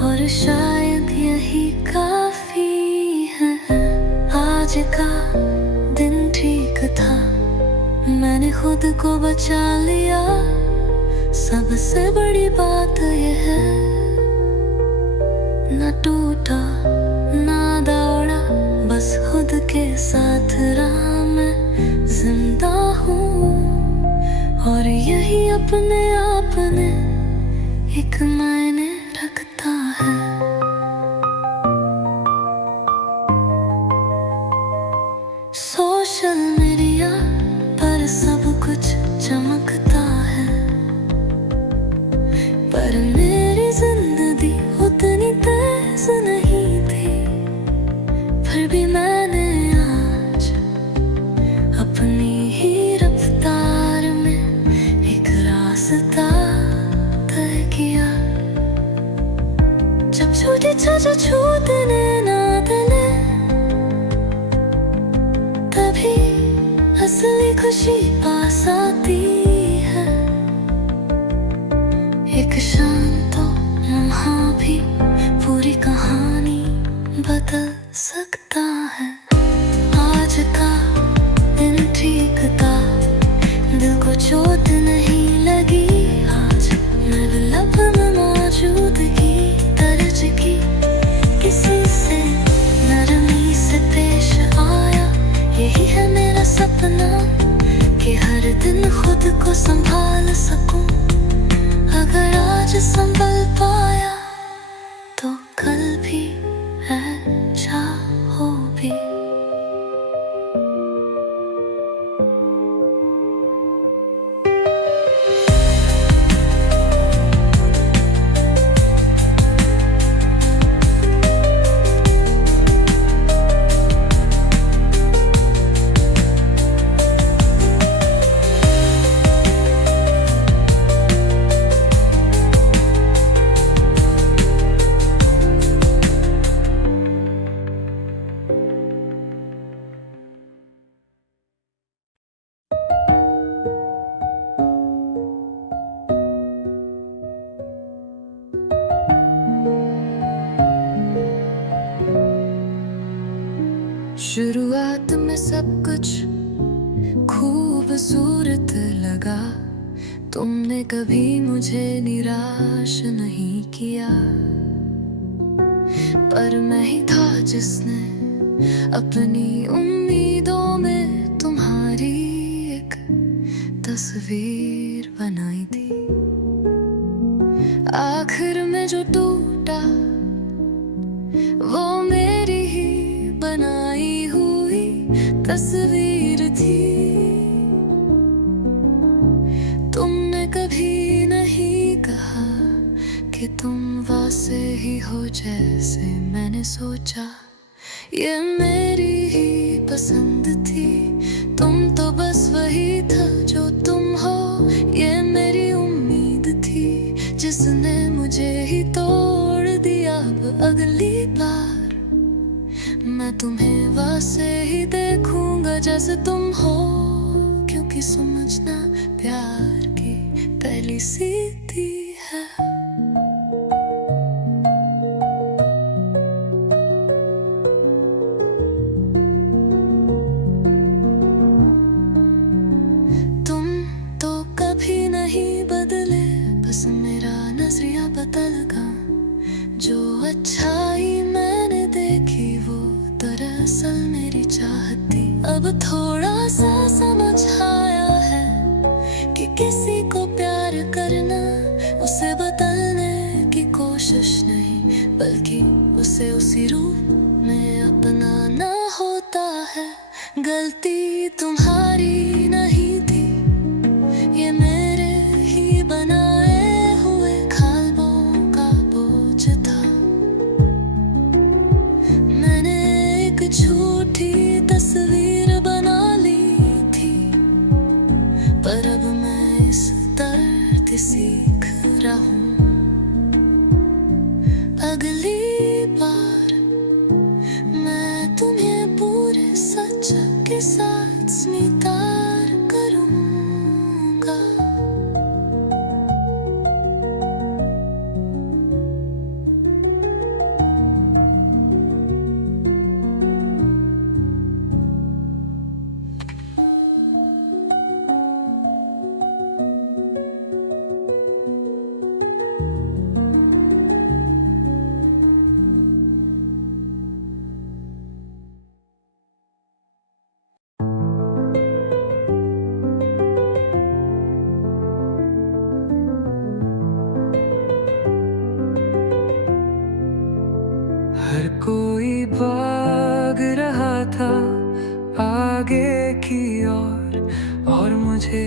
और शायद यही काफी है। आज का दिन ठीक था, मैंने खुद को बचा लिया, सबसे बड़ी बात यह है, ना टूटा ना दौड़ा, बस खुद के साथ रहा मैं जिंदा हूँ, और यही अपने आप ने एक मायने रखता है। सोशल मीडिया पर सब कुछ चमकता है, पर मेरी जिंदगी उतनी तेज नहीं थी। फिर भी मैंने आज अपनी ही रफ्तार में एक रास्ता तय किया। जब छूटी जो छूटने ना देने, तभी असली खुशी पास आती है। एक शांत लम्हा भी पूरी कहानी बदल सकता है। आज का दिन ठीक था, दिल को चोट नहीं लगी, आज मेरे लब में मौजूदगी दर्ज की। किसी से नरमी से पेश आया, यही है मेरा सपना, कि हर दिन खुद को संभाल सकूं। अगर आज संभल पाया तो कल भी अच्छा हो भी। शुरुआत में सब कुछ खूबसूरत लगा, तुमने कभी मुझे निराश नहीं किया, पर मैं ही था जिसने अपनी उम्मीदों में तुम्हारी एक तस्वीर बनाई थी। आखिर में जो टूटा वो मेरी ही बनाई हुई तस्वीर थी। तुमने कभी नहीं कहा कि तुम वैसे ही हो जैसे मैंने सोचा, ये मेरी ही पसंद थी। तुम तो बस वही था जो तुम हो, ये मेरी उम्मीद थी, जिसने मुझे ही तोड़ दिया। अब अगली बार मैं तुम्हें वैसे ही देखूंगा जैसे तुम हो, क्योंकि समझना प्यार की पहली सीढ़ी है। तुम तो कभी नहीं बदले, बस मेरा नजरिया बदल गया। जो अच्छाई मैंने देखी वो दरअसल मेरी चाहत थी। अब थोड़ा सा समझ आया है कि किसी को प्यार करना, उसे बदलने की कोशिश नहीं, बल्कि उसे उसी रूप में अपनाना होता है। गलती तुम्हारी नहीं थी, ये मेरे ही बनाए हुए ख्वाबों का बोझ था। मैंने एक झूठी तस्वीर बना ली थी, पर अब मैं इस दर्द सीख रहा हूँ। अगली बार मैं तुम्हें पूरे सच के साथ स्वीकार करूँगा। हर कोई भाग रहा था आगे की और मुझे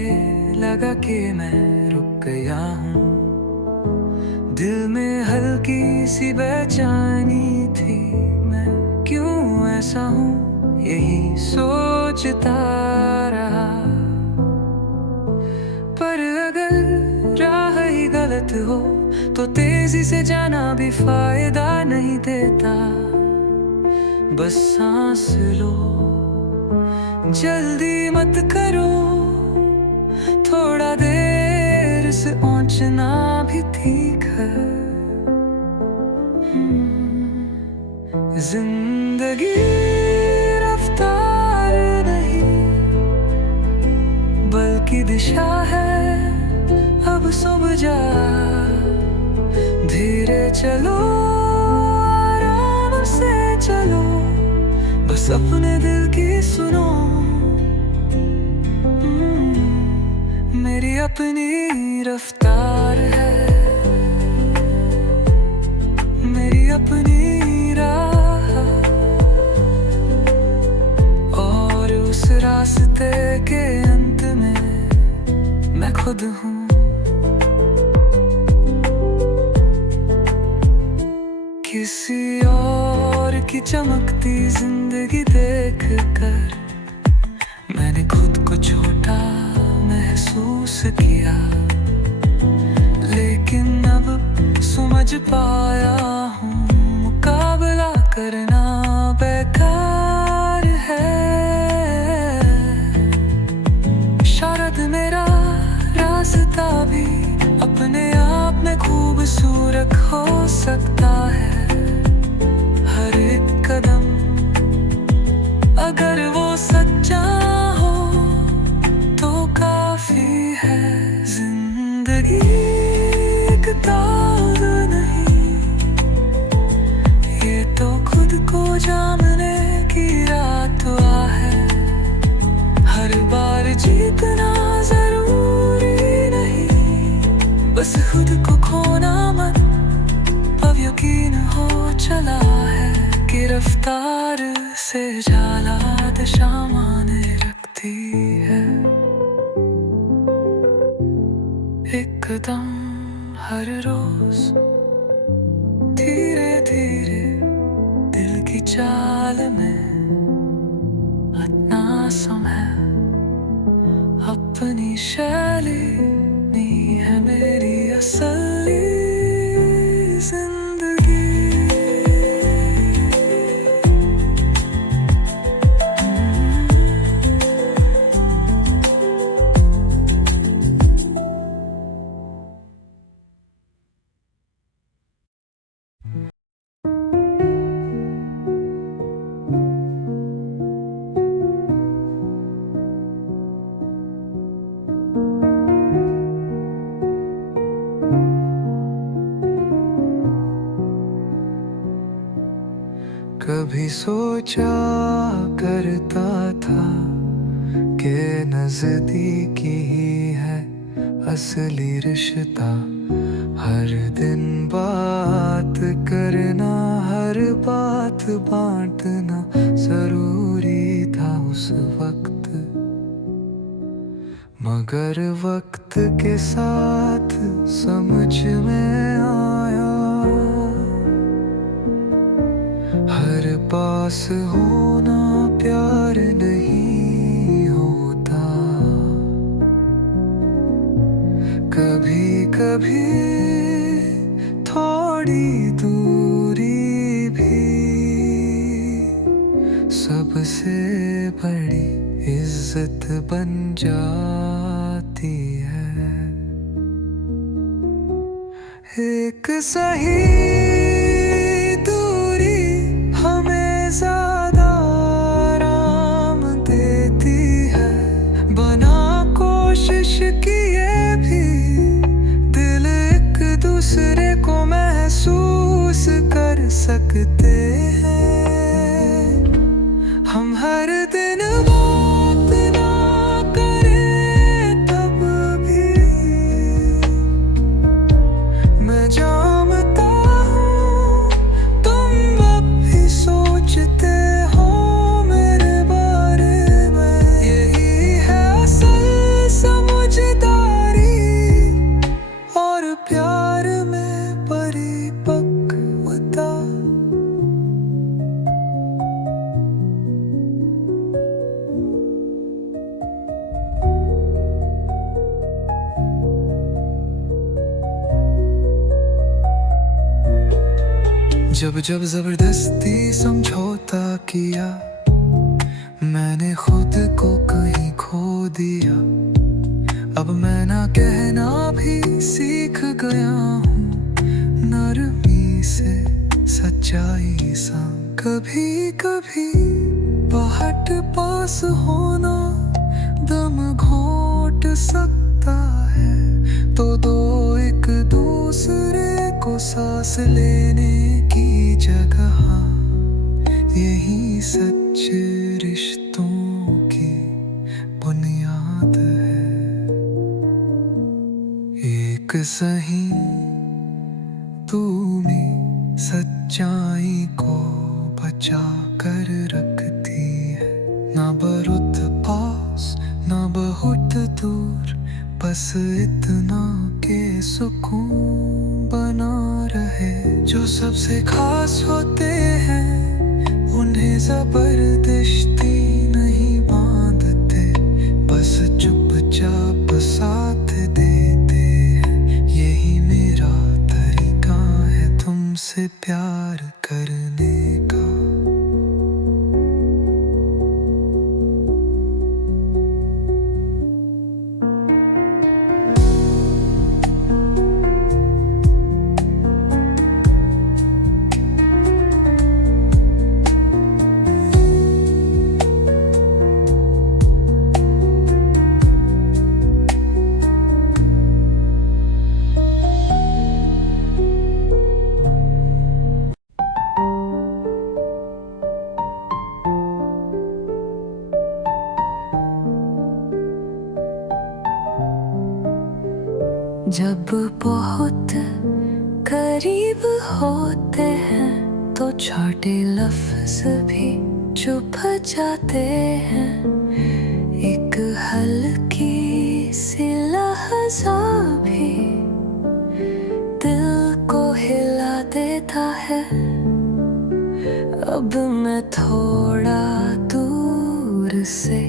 लगा कि मैं रुक गया हूँ। दिल में हल्की सी बेचैनी थी, मैं क्यों ऐसा हूँ यही सोचता रहा। पर अगर राह ही गलत हो तो तेजी से जाना भी फायदा नहीं देता। बस सांस लो, जल्दी मत करो, थोड़ा देर से पहुंचना भी ठीक है। जिंदगी रफ्तार नहीं बल्कि दिशा है, अब सुबह जा धीरे चलो, आराम से चलो, बस अपने दिल की सुनो। मेरी अपनी रफ्तार है, मेरी अपनी राह, और उस रास्ते के अंत में मैं खुद हूँ। किसी और की चमकती जिंदगी देख कर मैंने खुद को छोटा महसूस किया, लेकिन अब समझ पाया हूँ मुकाबला करना बेकार है। शायद मेरा रास्ता भी अपने आप में खूबसूरत हो सकता है। हर एक कदम अगर वो सच्चा हो तो काफी है। जिंदगी एक दाग नहीं, ये तो खुद को जानने की रात है। हर बार जीतना जरूरी नहीं, बस खुद को खोना मत। अब यकीन हो चला है कि रफ्तार से जाला दिशा माने रखती है। एक कदम हर रोज धीरे धीरे दिल की चाल में अपना समय, अपनी शैली नी है मेरी असली जिंदगी। कभी सोचा करता था कि नजदीकी ही है असली रिश्ता। हर दिन बात करना, हर बात बांटना जरूरी था उस मगर वक्त के साथ समझ में आया, हर पास होना प्यार नहीं होता। कभी कभी थोड़ी दूरी भी सबसे बड़ी इज्जत बन जाती है। एक सही दूरी हमें ज्यादा आराम देती है, बना कोशिश किए भी दिल एक दूसरे को महसूस कर सकते हैं। हम हर दिन बात ना करें तब भी मैं जानता हूँ तुम अब भी सोचते हो मेरे बारे में। यही है असल समझदारी और प्यार में परिपक्वता। जब जब जबरदस्ती समझौता किया, मैंने खुद को कहीं खो दिया। अब मैं ना कहना भी सीख गया हूँ, नरमी से सच्चाई सा। कभी कभी पहाड़ पास होना दम घोट सकता है, तो दो एक दूसरे को सांस लेने की जगह, यही सच्चे रिश्तों की बुनियाद है। एक सही दूरी सच्चाई को बचा कर रखती है, ना बहुत पास ना बहुत दूर, बस इतना के सुकून बना रहे। जो सबसे खास होते हैं उन्हें जबरदस्ती नहीं बांधते, बस चुपचाप साथ देते हैं। यही मेरा तरीका है तुमसे प्यार करने का। जब बहुत करीब होते हैं तो छोटे लफ्ज भी चुप जाते हैं। एक हल्की सी लहजा भी दिल को हिला देता है। अब मैं थोड़ा दूर से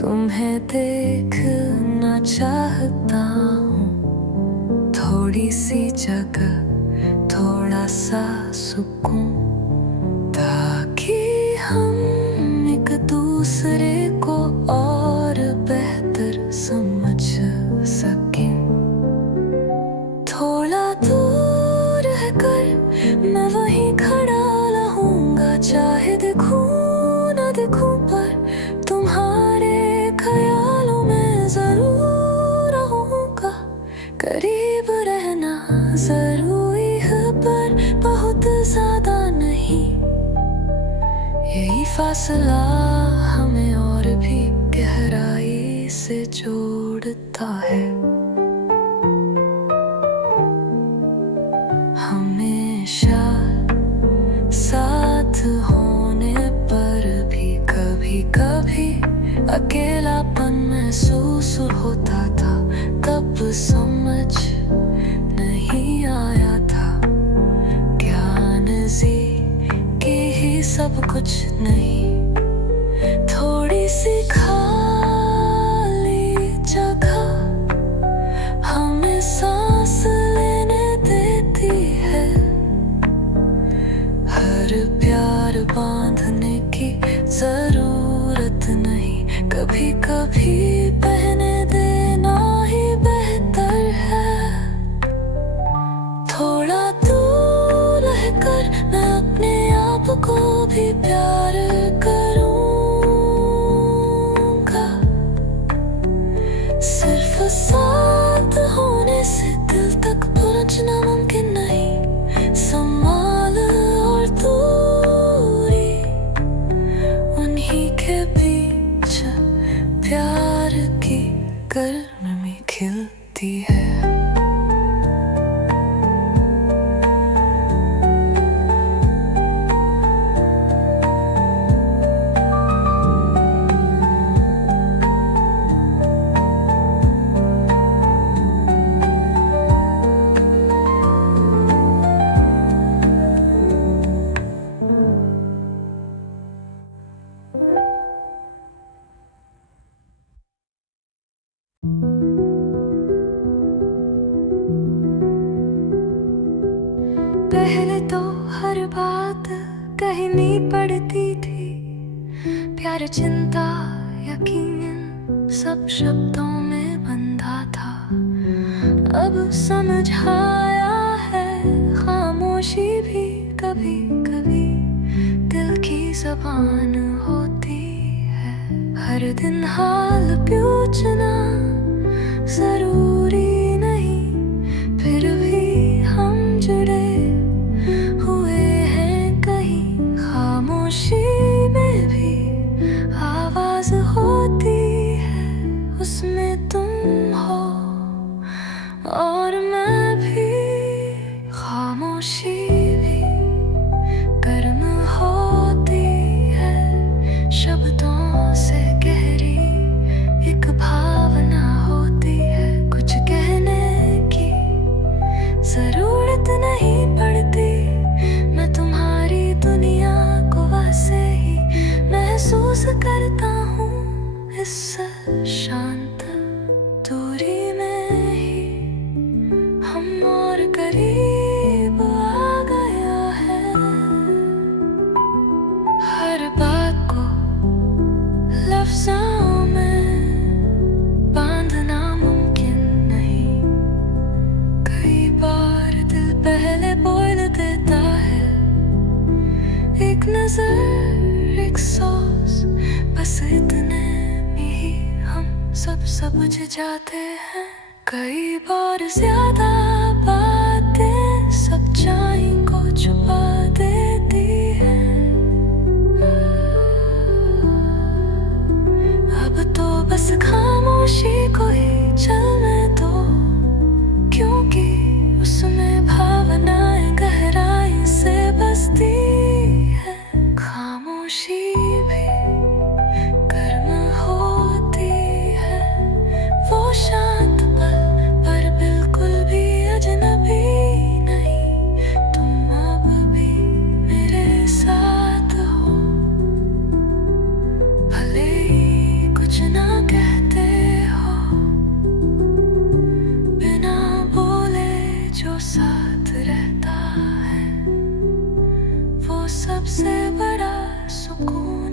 तुम्हें देखना चाहता हूँ, थोड़ी सी जगह थोड़ा सा सुकून, ताकि हम एक दूसरे को और बेहतर समझ सकें। थोड़ा दूर है कर मैं वहीं खड़ा रहूंगा, चाहे दिखूं ना दिखूं पर तुम्हारे ख्यालों में जरूर रहूंगा। करीब रहना जरूरी है पर बहुत ज्यादा नहीं, यही फासला हमें और भी गहराई से जोड़ता है। हमेशा साथ होने पर भी कभी कभी अकेलापन महसूस सब कुछ नहीं, थोड़ी सी खाली जगह हमें सांस लेने देती है। हर प्यार बांधने की जरूरत नहीं, कभी कभी बहने देना ही बेहतर है। थोड़ा दूर रहकर मैं अपने आप को भी प्यार करूंगा। सिर्फ साथ होने से दिल तक पहुंचना मुमकिन नहीं, संभाल और दूरी उन्हीं के बीच प्यार की गर्मी खिलती है। पहले तो हर बात कहनी पड़ती थी, प्यार चिंता यकीनन सब शब्दों में बंधा था। अब समझ आया है खामोशी भी कभी कभी दिल की ज़बान होती है। हर दिन हाल पूछना जरूरी नहीं, फिर भी हम जुड़े हुए हैं कहीं। खामोशी में भी आवाज होती है, उसमें तुम हो और मैं भी। खामोशी भी गर्म होती है, शब्दों से गहरी एक भावना होती है। कुछ कहने की जरूरत नहीं पड़ती, मैं तुम्हारी दुनिया को वैसे ही महसूस करता हूँ। इस शांत दूरी में ही हम और करीब आ गया है। हर बात को लफ्ज़ों में बांधना मुमकिन नहीं, कई बार दिल पहले बोल देता है। एक नजर, एक सांस, बस इतने में ही हम सब समझ जाते हैं। कई बार ज्यादा बातें सच्चाई को छुपा देती हैं। अब तो बस खामोशी को ही चलने दो, क्योंकि उसमें भावनाएं गहराई से बसती है। खामोशी भी गर्म होती है, वो शांत पल पर बिल्कुल भी अजनबी नहीं। तुम अब भी मेरे साथ हो, भले ही कुछ ना कहते हो, बिना बोले जो साथ रहता है वो सबसे बड़ा सुकून